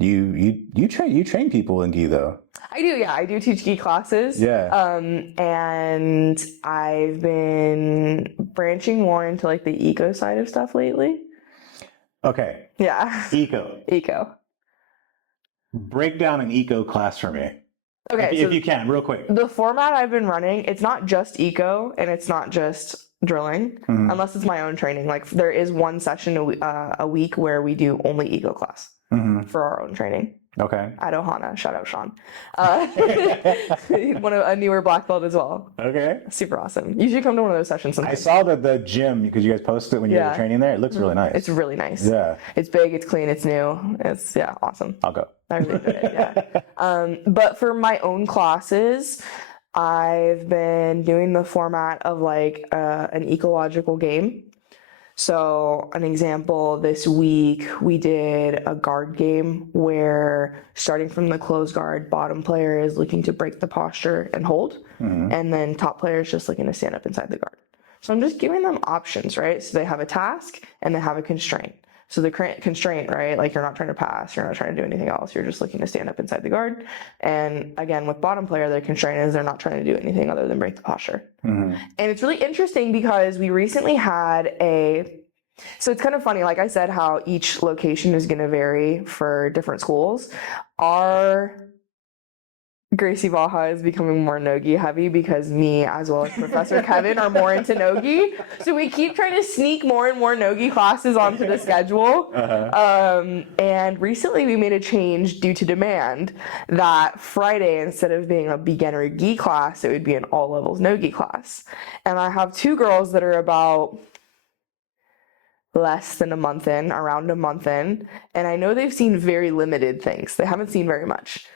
You train people in gi though. I do, yeah. I do teach gi classes. Yeah. And I've been branching more into like the eco side of stuff lately. Okay. Yeah. Eco. Eco. Break down an eco class for me. Okay, If you can, real quick. The format I've been running, it's not just eco and it's not just drilling, unless it's my own training. Like there is one session a week where we do only eco class for our own training. Okay. At Ohana, shout out Sean. A newer black belt as well. Okay. Super awesome. You should come to one of those sessions sometime. I saw the gym because you guys posted it when you were training there. It looks really nice. It's really nice. Yeah. It's big, it's clean, it's new. It's awesome. I'll go. I really enjoyed it, yeah. But for my own classes, I've been doing the format of like an ecological game. So an example, this week we did a guard game where starting from the closed guard, bottom player is looking to break the posture and hold, and then top player is just looking to stand up inside the guard. So I'm just giving them options, right? So they have a task and they have a constraint. So the constraint, right? Like you're not trying to pass, you're not trying to do anything else. You're just looking to stand up inside the guard. And again, with bottom player, their constraint is they're not trying to do anything other than break the posture. And it's really interesting because we recently had so it's kind of funny, like I said, how each location is going to vary for different schools. Our Gracie Baja is becoming more nogi heavy because me as well as Professor Kevin are more into nogi. So we keep trying to sneak more and more nogi classes onto the schedule. And recently we made a change due to demand that Friday, instead of being a beginner gi class, it would be an all levels nogi class. And I have two girls that are about less than a month in, around a month in, and I know they've seen very limited things. They haven't seen very much.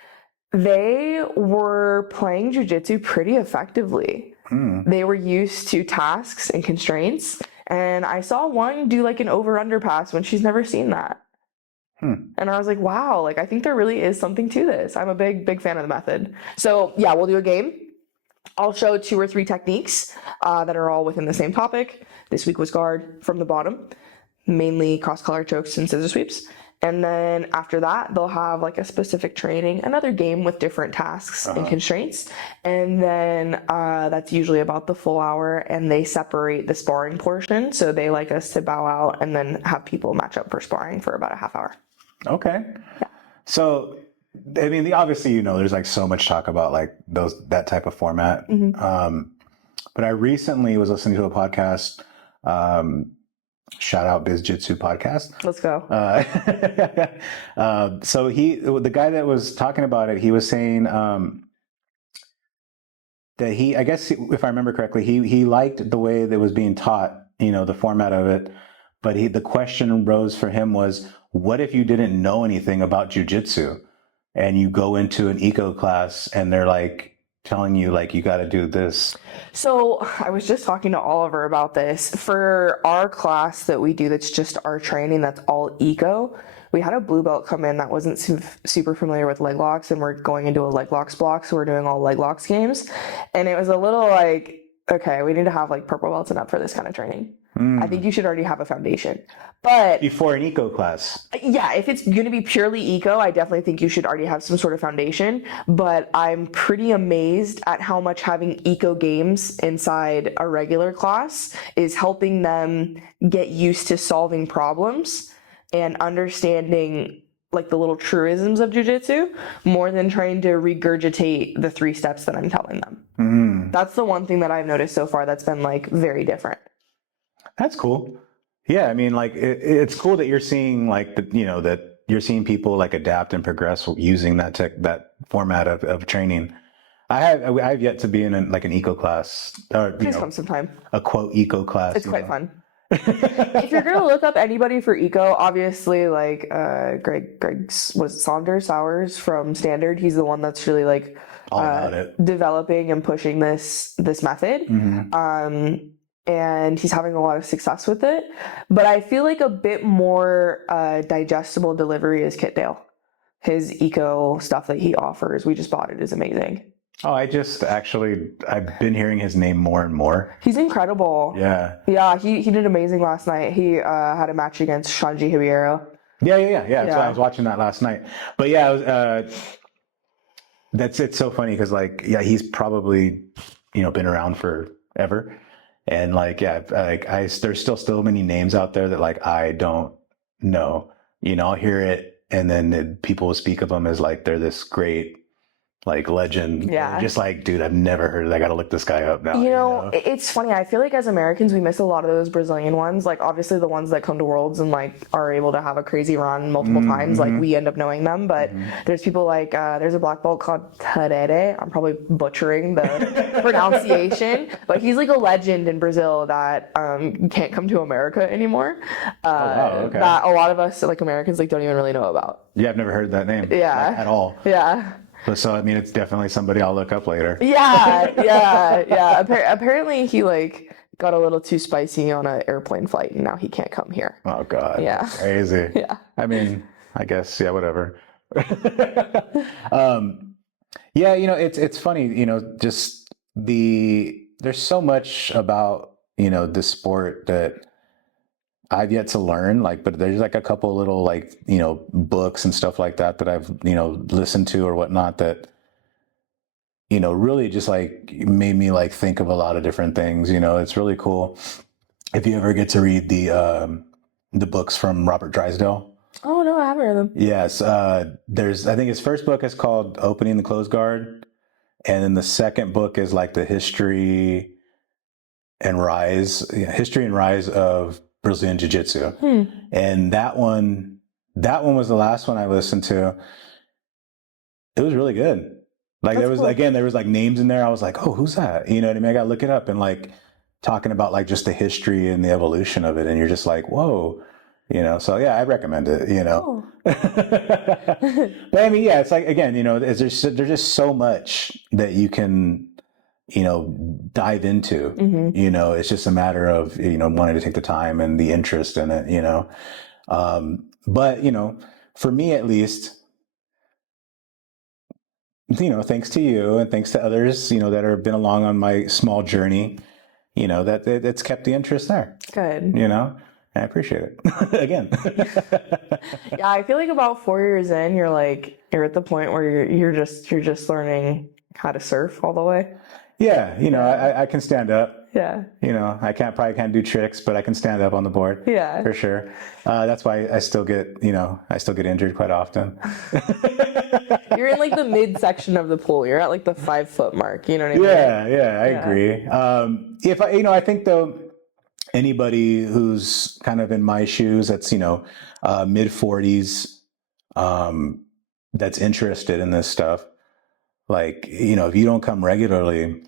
They were playing jiu-jitsu pretty effectively. They were used to tasks and constraints, and I saw one do like an over-under pass when she's never seen that. And I was like, wow, like I think there really is something to this. I'm a big fan of the method. So yeah, we'll do a game. I'll show 2 or 3 techniques that are all within the same topic. This week was guard from the bottom, mainly cross-collar chokes and scissor sweeps. And then after that, they'll have like a specific training, another game with different tasks and constraints. And then that's usually about the full hour, and they separate the sparring portion. So they like us to bow out and then have people match up for sparring for about a half hour. Okay. Yeah. So, I mean, obviously, there's like so much talk about like that type of format. But I recently was listening to a podcast, shout out Biz Jitsu podcast. Let's go. So the guy that was talking about it, he was saying that I guess if I remember correctly, he liked the way that was being taught, the format of it. But the question rose for him was, what if you didn't know anything about jiu-jitsu and you go into an eco class and they're like telling you like you got to do this? So I was just talking to Oliver about this. For our class that we do, that's just our training, that's all eco. We had a blue belt come in that wasn't super familiar with leg locks, and we're going into a leg locks block, so we're doing all leg locks games. And it was a little like, okay, we need to have like purple belts and up for this kind of training. I think you should already have a foundation. But before an eco class. Yeah, if it's going to be purely eco, I definitely think you should already have some sort of foundation. But I'm pretty amazed at how much having eco games inside a regular class is helping them get used to solving problems and understanding like the little truisms of jiu-jitsu more than trying to regurgitate the 3 steps that I'm telling them. That's the one thing that I've noticed so far that's been like very different. That's cool. Yeah, I mean, like it's cool that you're seeing like that you're seeing people like adapt and progress using that format of training. I've yet to be in an eco class, or Please come sometime. A quote eco class. It's quite fun. If you're gonna look up anybody for eco, obviously like Greg was Saunders Sowers from Standard. He's the one that's really like all about it, developing and pushing this method. And he's having a lot of success with it. But I feel like a bit more digestible delivery is Kit Dale. His eco stuff that he offers, we just bought it, is amazing. Oh, I've been hearing his name more and more. He's incredible. Yeah. Yeah, he did amazing last night. He had a match against Shanji Hibiero. Yeah. That's why I was watching that last night. But yeah, I was, it's so funny because like, yeah, he's probably, been around forever. And like, yeah, like there's still so many names out there that like, I don't know, I'll hear it. And then people will speak of them as like, they're this great, like legend. Yeah. Just like, dude, I've never heard of that. I got to look this guy up now. It's funny. I feel like as Americans, we miss a lot of those Brazilian ones. Like obviously the ones that come to Worlds and like are able to have a crazy run multiple times, like we end up knowing them. But there's people like, there's a black belt called Tarere. I'm probably butchering the pronunciation, but he's like a legend in Brazil that can't come to America anymore. Okay. That a lot of us like Americans like don't even really know about. Yeah, I've never heard that name. Yeah. Like, at all. Yeah. So, I mean, it's definitely somebody I'll look up later. Yeah. Apparently he like got a little too spicy on an airplane flight and now he can't come here. Oh, God. Yeah. That's crazy. Yeah. I mean, I guess, yeah, whatever. Yeah, it's funny, just there's so much about, this sport that I've yet to learn, like, but there's like a couple little like, books and stuff like that I've, listened to or whatnot that, really just like made me like think of a lot of different things. It's really cool. If you ever get to read the books from Robert Drysdale. Oh no, I haven't heard them. Yes. I think his first book is called Opening the Closed Guard. And then the second book is like the history and rise of Brazilian Jiu Jitsu. And that one was the last one I listened to. It was really good. Like there was like names in there. I was like, oh, who's that? You know what I mean? I got to look it up and like talking about like just the history and the evolution of it. And you're just like, whoa, so yeah, I recommend it, Oh. But I mean, yeah, it's like, again, there's just so much that you can, dive into, it's just a matter of, wanting to take the time and the interest in it, but, for me at least, thanks to you and thanks to others, that have been along on my small journey, that it's kept the interest there. Good. I appreciate it. Again. Yeah, I feel like about 4 years in, you're at the point where you're just learning how to surf all the way. Yeah, I can stand up. Yeah. I probably can't do tricks, but I can stand up on the board. Yeah. For sure. That's why I still get injured quite often. You're in like the mid section of the pool. You're at like the 5 foot mark. You know what I mean? Yeah, I agree. I think though, anybody who's kind of in my shoes, that's, mid 40s, that's interested in this stuff, like, if you don't come regularly,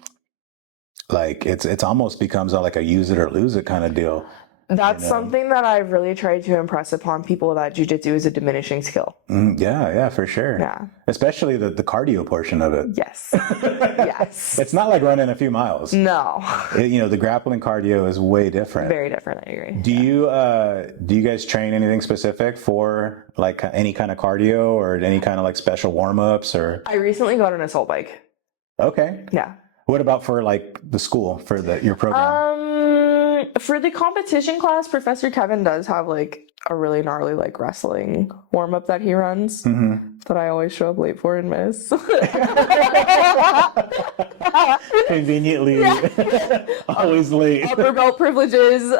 like it's almost becomes like a use it or lose it kind of deal. That's something that I've really tried to impress upon people, that jiu-jitsu is a diminishing skill. Yeah, for sure. Yeah. Especially the cardio portion of it. Yes. Yes. It's not like running a few miles. No. The grappling cardio is way different. Very different, I agree. Do you guys train anything specific for like any kind of cardio or any kind of like special warm-ups or? I recently got an assault bike. Okay. Yeah. What about for like the school for your program? For the competition class, Professor Kevin does have like a really gnarly like wrestling warm up that he runs that I always show up late for and miss. Conveniently, always late. Upper belt privileges.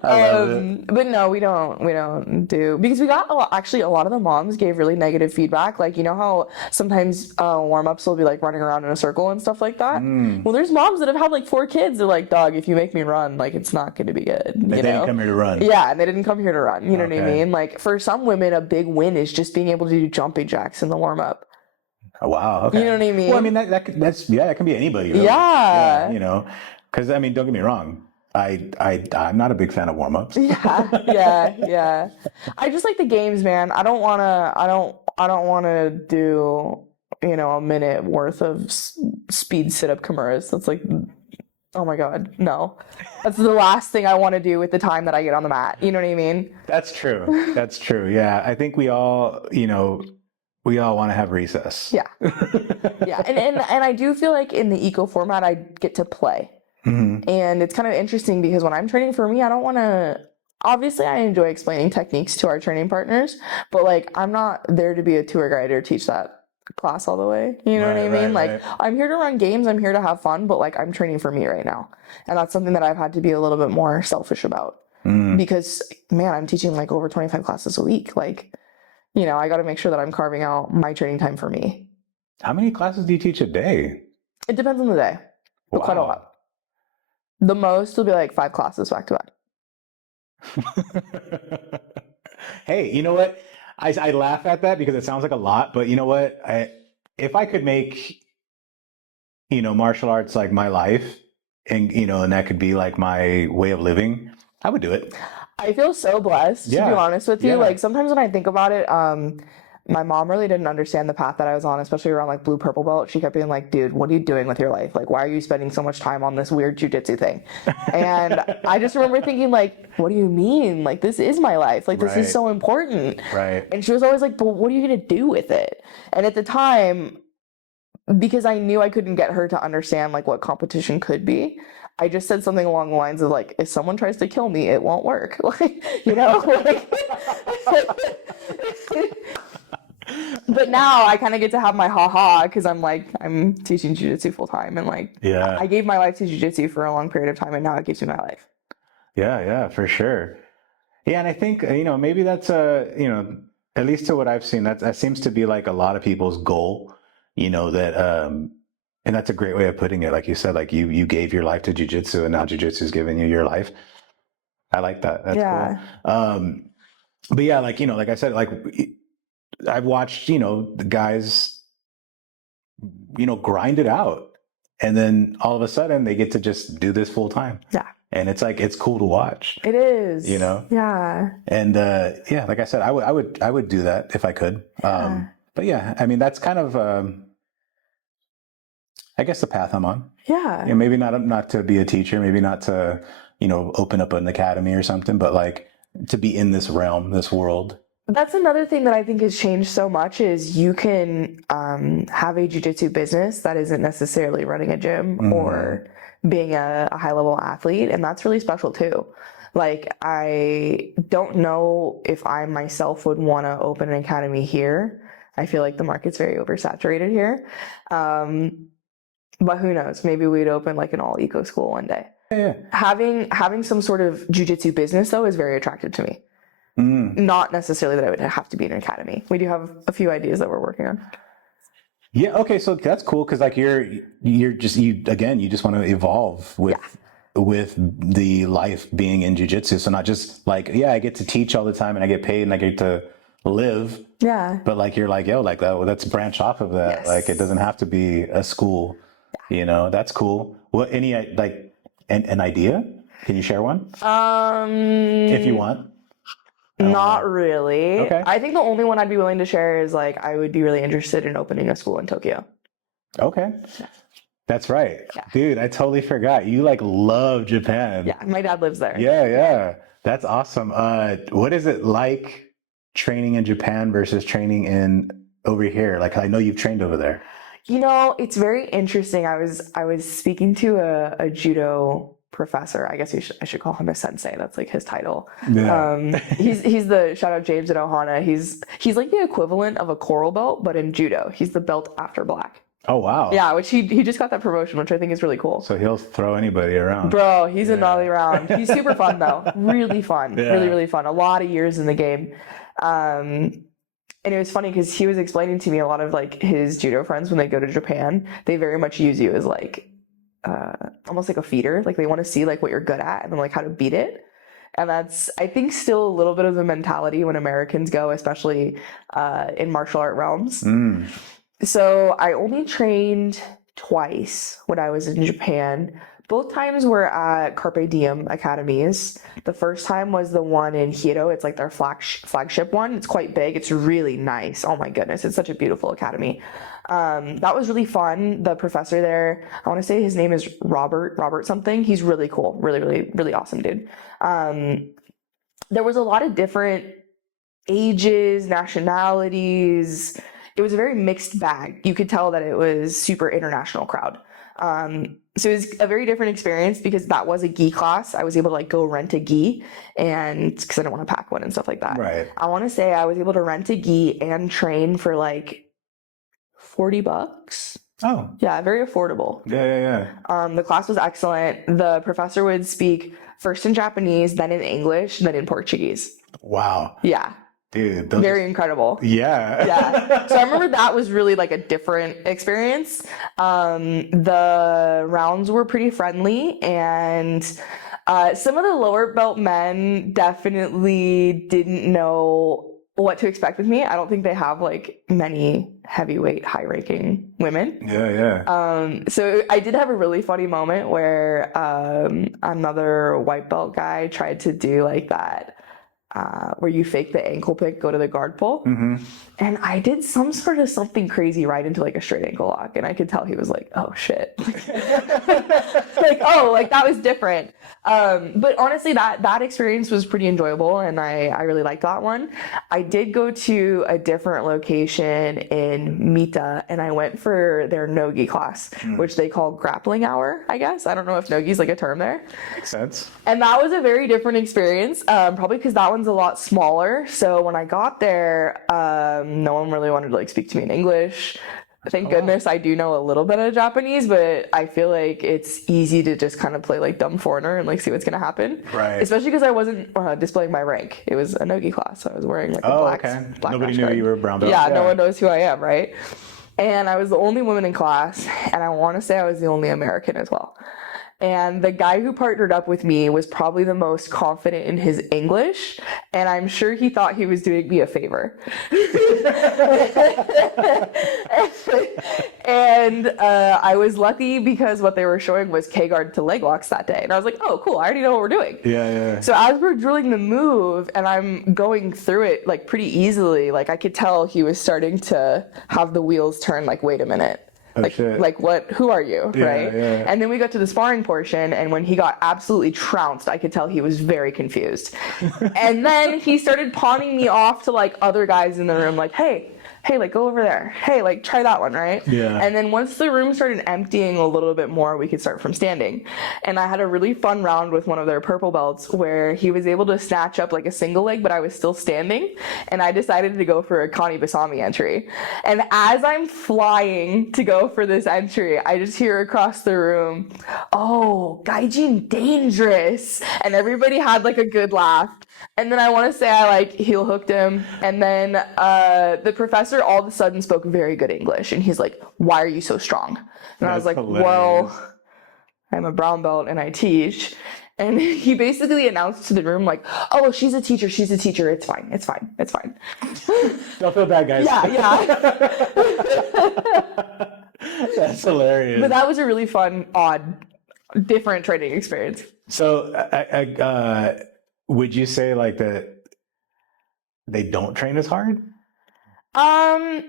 But no, we don't do, because we got actually a lot of the moms gave really negative feedback. Like, how sometimes warm-ups will be like running around in a circle and stuff like that. Well, there's moms that have had like 4 kids. They're like, dog, if you make me run, like it's not going to be good. They didn't come here to run. Yeah, and they didn't come here to run. You know what I mean? Like for some women, a big win is just being able to do jumping jacks in the warm-up. Oh, wow. Okay. You know what I mean? Well, I mean that can be anybody. Really. Yeah. Because I mean, don't get me wrong. I'm not a big fan of warm-ups. Yeah. I just like the games, man. I don't wanna do, a minute worth of speed sit-up Kimuras. That's like, oh my God, no. That's the last thing I want to do with the time that I get on the mat. You know what I mean? That's true. Yeah. I think we all want to have recess. Yeah. Yeah. And I do feel like in the eco format, I get to play. And it's kind of interesting because when I'm training for me, I don't want obviously I enjoy explaining techniques to our training partners, but like I'm not there to be a tour guide or teach that class all the way. You know what I mean? Like I'm here to run games, I'm here to have fun, but like I'm training for me right now. And that's something that I've had to be a little bit more selfish about. Because man, I'm teaching like over 25 classes a week. Like, you know, I got to make sure that I'm carving out my training time for me. How many classes do you teach a day? It depends on the day, but quite a lot. The most will be like 5 classes back to back. Hey, you know what? I laugh at that because it sounds like a lot, but you know what? If I could make, you know, martial arts like my life, and you know, and that could be like my way of living, I would do it. I feel so blessed, to be honest with you. Yeah. Like sometimes when I think about it, my mom really didn't understand the path that I was on, especially around like blue purple belt. She kept being like, dude, what are you doing with your life? Like, why are you spending so much time on this weird jujitsu thing? And I just remember thinking like, what do you mean? Like, this is my life. Like, this is so important. Right. And she was always like, but what are you going to do with it? And at the time, because I knew I couldn't get her to understand like what competition could be, I just said something along the lines of like, if someone tries to kill me, it won't work. Like, you know, like, but now I kind of get to have my ha-ha because I'm teaching jiu-jitsu full time, and like, I gave my life to jiu-jitsu for a long period of time, and now it gives me my life. Yeah, for sure. Yeah, and I think, you know, maybe that's you know, at least to what I've seen, that seems to be like a lot of people's goal, you know, that and that's a great way of putting it. Like you said, like you gave your life to jiu-jitsu and now jiu-jitsu is giving you your life. I like that. That's cool. But yeah, like, you know, like I said, like I've watched, you know, the guys, you know, grind it out. And then all of a sudden they get to just do this full time. Yeah. And it's like, it's cool to watch. It is. You know? Yeah. And yeah, like I said, I would do that if I could. Yeah. But yeah, I mean, that's kind of, I guess the path I'm on. Yeah. You know, maybe not to be a teacher, maybe not to, you know, open up an academy or something, but like to be in this realm, this world. That's another thing that I think has changed so much is you can have a jiu-jitsu business that isn't necessarily running a gym or being a high-level athlete, and that's really special too. Like, I don't know if I myself would want to open an academy here. I feel like the market's very oversaturated here. But who knows? Maybe we'd open like an all-eco school one day. Yeah. Having some sort of jiu-jitsu business though is very attractive to me. Not necessarily that I would have to be in an academy. We do have a few ideas that we're working on. Yeah. Okay. So that's cool. Cause like you just want to evolve with the life being in jiu-jitsu. So not just like, yeah, I get to teach all the time and I get paid and I get to live. Yeah. But like, you're like, yo, like let's branch off of that. Yes. Like it doesn't have to be a school, you know, that's cool. What, any, like an idea? Can you share one? If you want. Not really. Okay. I think the only one I'd be willing to share is like, I would be really interested in opening a school in Tokyo. Okay. That's right. Yeah. Dude, I totally forgot. You like love Japan. Yeah. My dad lives there. Yeah. That's awesome. What is it like training in Japan versus training in over here? Like, I know you've trained over there. You know, it's very interesting. I was speaking to a judo professor. I guess I should call him a sensei. That's like his title. Yeah. He's the shout out James at Ohana. He's like the equivalent of a coral belt, but in judo. He's the belt after black. Oh wow. Yeah, which he just got that promotion, which I think is really cool. So he'll throw anybody around. Bro, he's a gnarly round. He's super fun though. Really fun. Yeah. Really, really fun. A lot of years in the game. And it was funny because he was explaining to me a lot of like his judo friends when they go to Japan, they very much use you as like almost like a feeder. Like they want to see like what you're good at and then like how to beat it. And that's, I think, still a little bit of the mentality when Americans go, especially in martial art realms. So I only trained twice when I was in Japan. Both times were at Carpe Diem academies. The first time was the one in Hiro. It's like their flagship one. It's quite big. It's really nice. Oh my goodness. It's such a beautiful academy. That was really fun. The professor there, I want to say his name is Robert something. He's really cool. Really, really, really awesome dude. There was a lot of different ages, nationalities. It was a very mixed bag. You could tell that it was super international crowd. So it was a very different experience because that was a gi class. I was able to like go rent a gi and because I didn't want to pack one and stuff like that. Right. I want to say I was able to rent a gi and train for like $40. Oh. Yeah, very affordable. Yeah. The class was excellent. The professor would speak first in Japanese, then in English, then in Portuguese. Wow. Yeah. Dude, very incredible. Yeah. So I remember that was really like a different experience. The rounds were pretty friendly, and some of the lower belt men definitely didn't know what to expect with me. I don't think they have like many heavyweight, high ranking women. Yeah. So I did have a really funny moment where another white belt guy tried to do like that. Where you fake the ankle pick, go to the guard pull. Mm-hmm. And I did some sort of something crazy right into like a straight ankle lock. And I could tell he was like, oh shit. Like, oh, like that was different. But honestly, that experience was pretty enjoyable. And I really liked that one. I did go to a different location in Mita and I went for their no-gi class, which they call grappling hour, I guess. I don't know if no-gi is like a term there. Makes sense. And that was a very different experience, probably because that one's a lot smaller. So when I got there, no one really wanted to like speak to me in English. Thank goodness I do know a little bit of Japanese, but I feel like it's easy to just kind of play like dumb foreigner and like see what's gonna happen. Right. Especially because I wasn't displaying my rank. It was a no-gi class, so I was wearing like a black. Nobody knew you were a brown belt. Yeah, no one knows who I am, right? And I was the only woman in class, and I want to say I was the only American as well. And the guy who partnered up with me was probably the most confident in his English, and I'm sure he thought he was doing me a favor. And I was lucky because what they were showing was K-guard to leg locks that day. And I was like, oh, cool, I already know what we're doing. Yeah. So as we're drilling the move and I'm going through it like pretty easily, like I could tell he was starting to have the wheels turn like, wait a minute. Like what, who are you, right? Yeah. And then we got to the sparring portion, and when he got absolutely trounced, I could tell he was very confused. And then he started pawning me off to like other guys in the room, like, hey, like go over there. Hey, like try that one, right? Yeah. And then once the room started emptying a little bit more, we could start from standing. And I had a really fun round with one of their purple belts where he was able to snatch up like a single leg, but I was still standing. And I decided to go for a Kani Basami entry. And as I'm flying to go for this entry, I just hear across the room, oh, Gaijin dangerous. And everybody had like a good laugh. And then I want to say I like heel hooked him. And then the professor all of a sudden spoke very good English. And he's like, why are you so strong? And I was like, hilarious. Well, I'm a brown belt and I teach. And he basically announced to the room like, oh, well, she's a teacher. It's fine. Don't feel bad, guys. Yeah. That's hilarious. But that was a really fun, odd, different training experience. So would you say like that they don't train as hard? I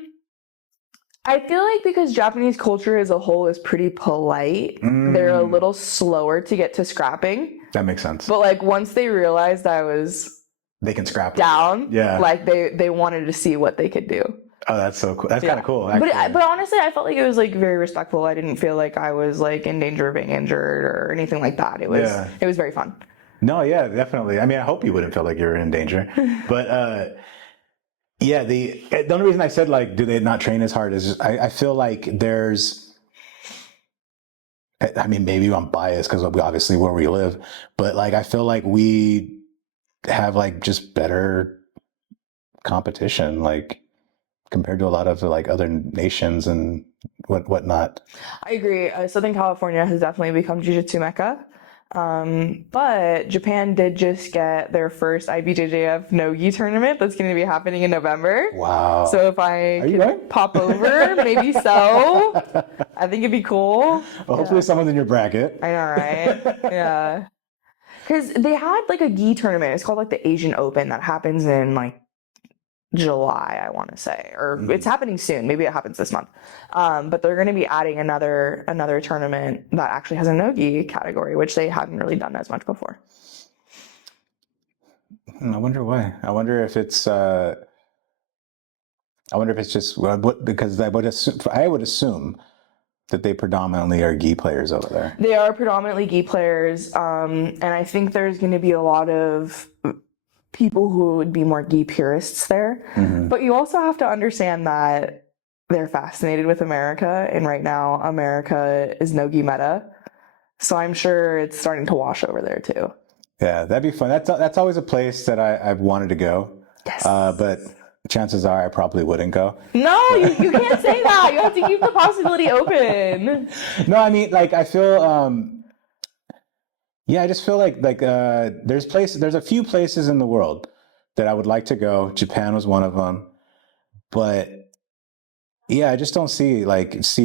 feel like because Japanese culture as a whole is pretty polite, they're a little slower to get to scrapping. That makes sense. But like once they realized I was they can scrap down, yeah. Like they wanted to see what they could do. Oh, that's so cool. That's kind of cool. Actually. But honestly, I felt like it was like very respectful. I didn't feel like I was like in danger of being injured or anything like that. It was very fun. No, yeah, definitely. I mean, I hope you wouldn't feel like you were in danger. But yeah, the only reason I said like, do they not train as hard is just, I feel like there's, I mean, maybe I'm biased because obviously where we live, but like, I feel like we have like just better competition, like compared to a lot of like other nations and whatnot. I agree. Southern California has definitely become jiu-jitsu mecca. But Japan did just get their first IBJJF no-gi tournament that's going to be happening in November. Wow. So if I could pop over, maybe so. I think it'd be cool. Well, hopefully someone's in your bracket. I know, right? Yeah. Because they had like a gi tournament. It's called like the Asian Open that happens in like July, I want to say, or it's happening soon. Maybe it happens this month. But they're going to be adding another tournament that actually has a no-gi category, which they hadn't really done as much before. I wonder why. I wonder if it's just what, because I would assume that they predominantly are gi players over there. They are predominantly gi players, and I think there's going to be a lot of people who would be more gi purists there. But you also have to understand that they're fascinated with America, and right now America is no gi meta, so I'm sure it's starting to wash over there too. Yeah, that'd be fun. That's always a place that I've wanted to go. Yes. But chances are I probably wouldn't go. No, you can't say that. You have to keep the possibility open. No, I mean, like, I feel, yeah, I just feel like there's a few places in the world that I would like to go. Japan was one of them, but yeah, I just don't see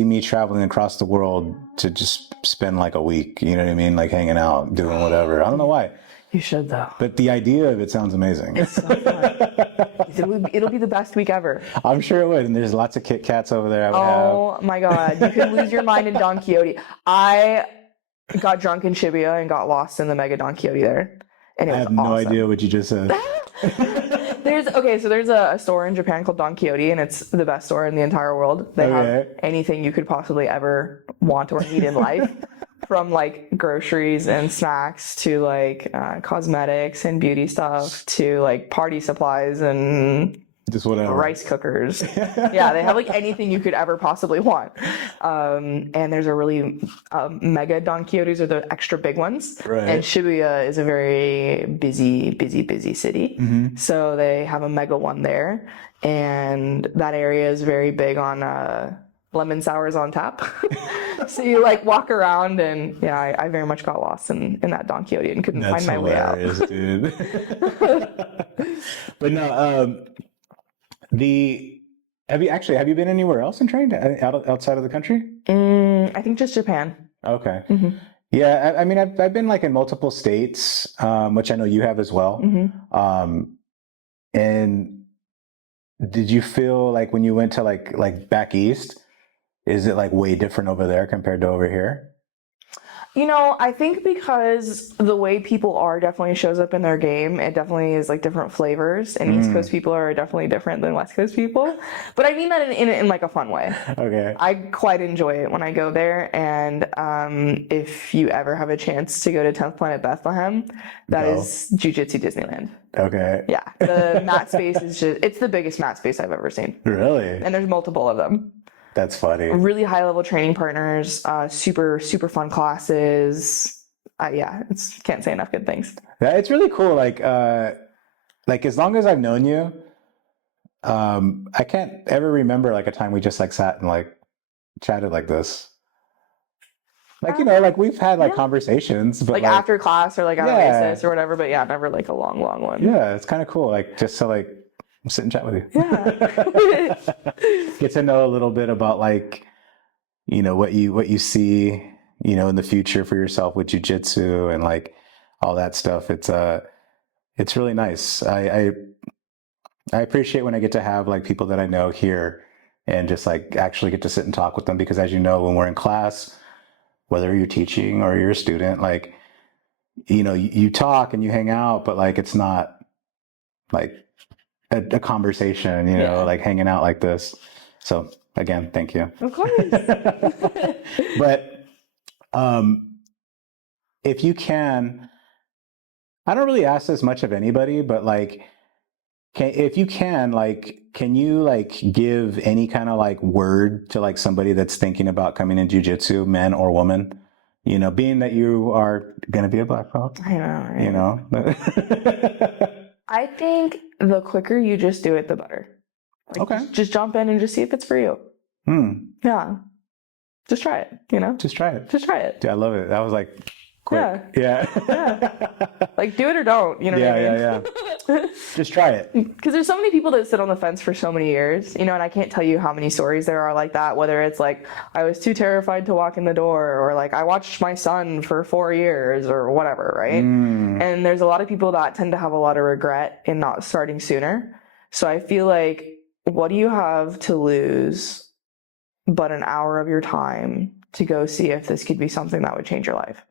me traveling across the world to just spend like a week. You know what I mean? Like hanging out, doing whatever. I don't know why. You should though. But the idea of it sounds amazing. It's so fun. It'll be the best week ever. I'm sure it would. And there's lots of Kit Kats over there. My God. You can lose your mind in Don Quixote. I got drunk in Shibuya and got lost in the Mega Don Quixote there. And it was awesome. No idea what you just said. There's a store in Japan called Don Quixote, and it's the best store in the entire world. They have anything you could possibly ever want or need in life. From like groceries and snacks to like cosmetics and beauty stuff to like party supplies and just whatever rice cookers. Yeah, they have like anything you could ever possibly want. And there's a really mega Don Quixotes are the extra big ones. Right. And Shibuya is a very busy city. So they have a mega one there, and that area is very big on lemon sours on tap. So you like walk around, and yeah, I very much got lost in that Don Quixote and couldn't find my way out. Dude. But no, have you been anywhere else and trained outside of the country? I think just Japan. Okay. Yeah, I mean, I've been like in multiple states, which I know you have as well. And did you feel like when you went to like back east, is it like way different over there compared to over here? You know, I think because the way people are definitely shows up in their game, it definitely is like different flavors, and East Coast people are definitely different than West Coast people. But I mean that in like a fun way. Okay. I quite enjoy it when I go there, and if you ever have a chance to go to 10th Planet Bethlehem, that is Jiu Jitsu Disneyland. Okay. Yeah, the mat space it's the biggest mat space I've ever seen. Really? And there's multiple of them. That's funny. Really high level training partners, super fun classes. Can't say enough good things. Yeah, it's really cool. Like as long as I've known you, I can't ever remember like a time we just like sat and like chatted like this. Like, you know, like we've had like conversations, but like after class or like at Oasis or whatever. But yeah, never like a long one. Yeah, it's kind of cool. Like just to like sit and chat with you. Yeah. Get to know a little bit about like, you know, what you see, you know, in the future for yourself with jiu-jitsu and like all that stuff. It's really nice. I appreciate when I get to have like people that I know here and just like actually get to sit and talk with them, because as you know, when we're in class, whether you're teaching or you're a student, like, you know, you talk and you hang out, but like it's not like a conversation, you know, like hanging out like this. So again, thank you. Of course. But if you can, I don't really ask this much of anybody, but like, if you can, like, can you like give any kind of like word to like somebody that's thinking about coming in jiu-jitsu, man or woman? You know, being that you are going to be a black belt. I know, right? You know? I think the quicker you just do it, the better. Like, okay. Just jump in and just see if it's for you. Yeah. Just try it, you know? Just try it. Just try it. Dude, I love it. That was like quick. Yeah. Like, do it or don't, you know what I mean? Yeah. Just try it. Because there's so many people that sit on the fence for so many years, you know, and I can't tell you how many stories there are like that, whether it's like, I was too terrified to walk in the door, or like, I watched my son for 4 years, or whatever, right? And there's a lot of people that tend to have a lot of regret in not starting sooner. So I feel like, what do you have to lose but an hour of your time to go see if this could be something that would change your life?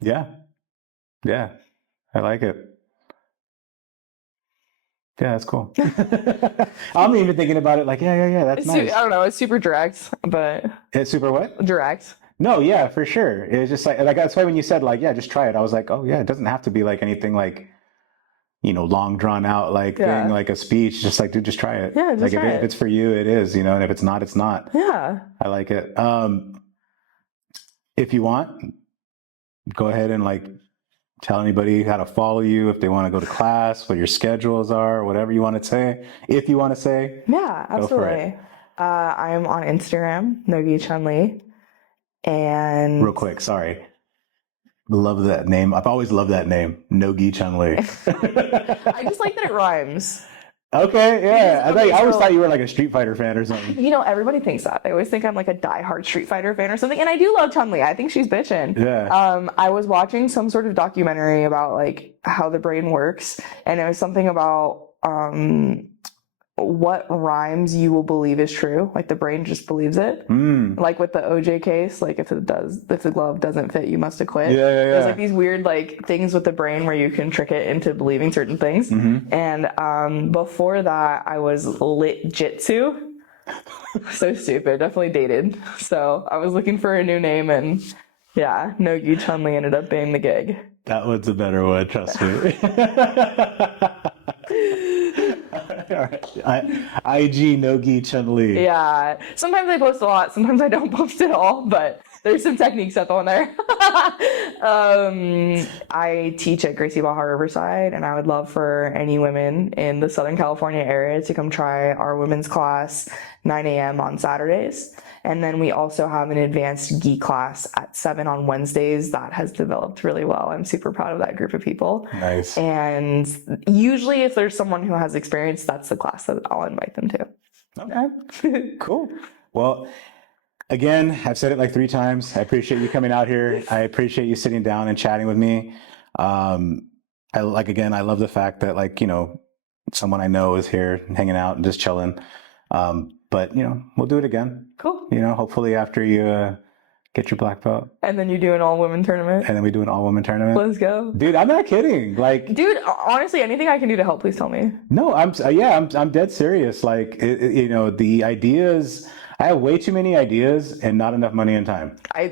Yeah. I like it. Yeah, that's cool. I'm even thinking about it like, yeah, that's nice. I don't know. It's super direct, but It's super what? direct. No, yeah, for sure. It's just like that's why when you said like, yeah, just try it. I was like, oh yeah, it doesn't have to be like anything like, long drawn out like thing, like a speech. Just like, dude, just try it. Yeah, just like try if it's for you, it is, and if it's not, it's not. Yeah. I like it. If you want, go ahead and like tell anybody how to follow you if they want to go to class, what your schedules are, whatever you want to say. If you want to say, Yeah, go for it. absolutely. I am on Instagram, Nogi Chun-Li. And Real quick, sorry. Love that name. I've always loved that name, Nogi Chun-Li. I just like that it rhymes. Okay, yeah. I always so- thought you were like a Street Fighter fan or something. Everybody thinks that. They always think I'm like a diehard Street Fighter fan or something. And I do love Chun-Li. I think she's bitchin'. Yeah. I was watching some sort of documentary about like how the brain works, and it was something about what rhymes you will believe is true. Like the brain just believes it. Like with the OJ case, like if the glove doesn't fit, you must have quit. Yeah. There's like these weird like things with the brain where you can trick it into believing certain things. And before that, I was lit jitsu. So stupid. Definitely dated. So I was looking for a new name, and yeah, Nogi Chun-Li ended up being the gig. That one's a better one, trust me. IG Nogi Chun-Li. Yeah. Sometimes I post a lot. Sometimes I don't post at all, but there's some techniques up on there. I teach at Gracie Barra Riverside, and I would love for any women in the Southern California area to come try our women's class 9 a.m. on Saturdays. And then we also have an advanced gi class at 7 on Wednesdays that has developed really well. I'm super proud of that group of people. Nice. And usually if there's someone who has experience, that's the class that I'll invite them to. Okay. Cool. Well, again, I've said it like 3 times. I appreciate you coming out here. I appreciate you sitting down and chatting with me. I love the fact that someone I know is here hanging out and just chilling. But we'll do it again. Cool. Hopefully after you get your black belt. And then you do an all-women tournament. And then we do an all-women tournament. Let's go. Dude, I'm not kidding. Dude, honestly, anything I can do to help, please tell me. No, I'm dead serious. The ideas, I have way too many ideas and not enough money and time. I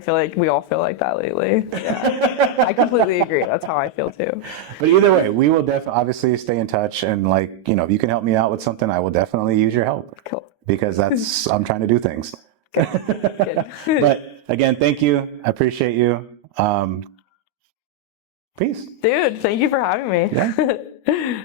feel like we all feel like that lately. Yeah. I completely agree. That's how I feel too. But either way, we will definitely obviously stay in touch, and if you can help me out with something, I will definitely use your help. Cool. Because I'm trying to do things. Good. But again, thank you. I appreciate you. Peace. Dude, thank you for having me. Yeah.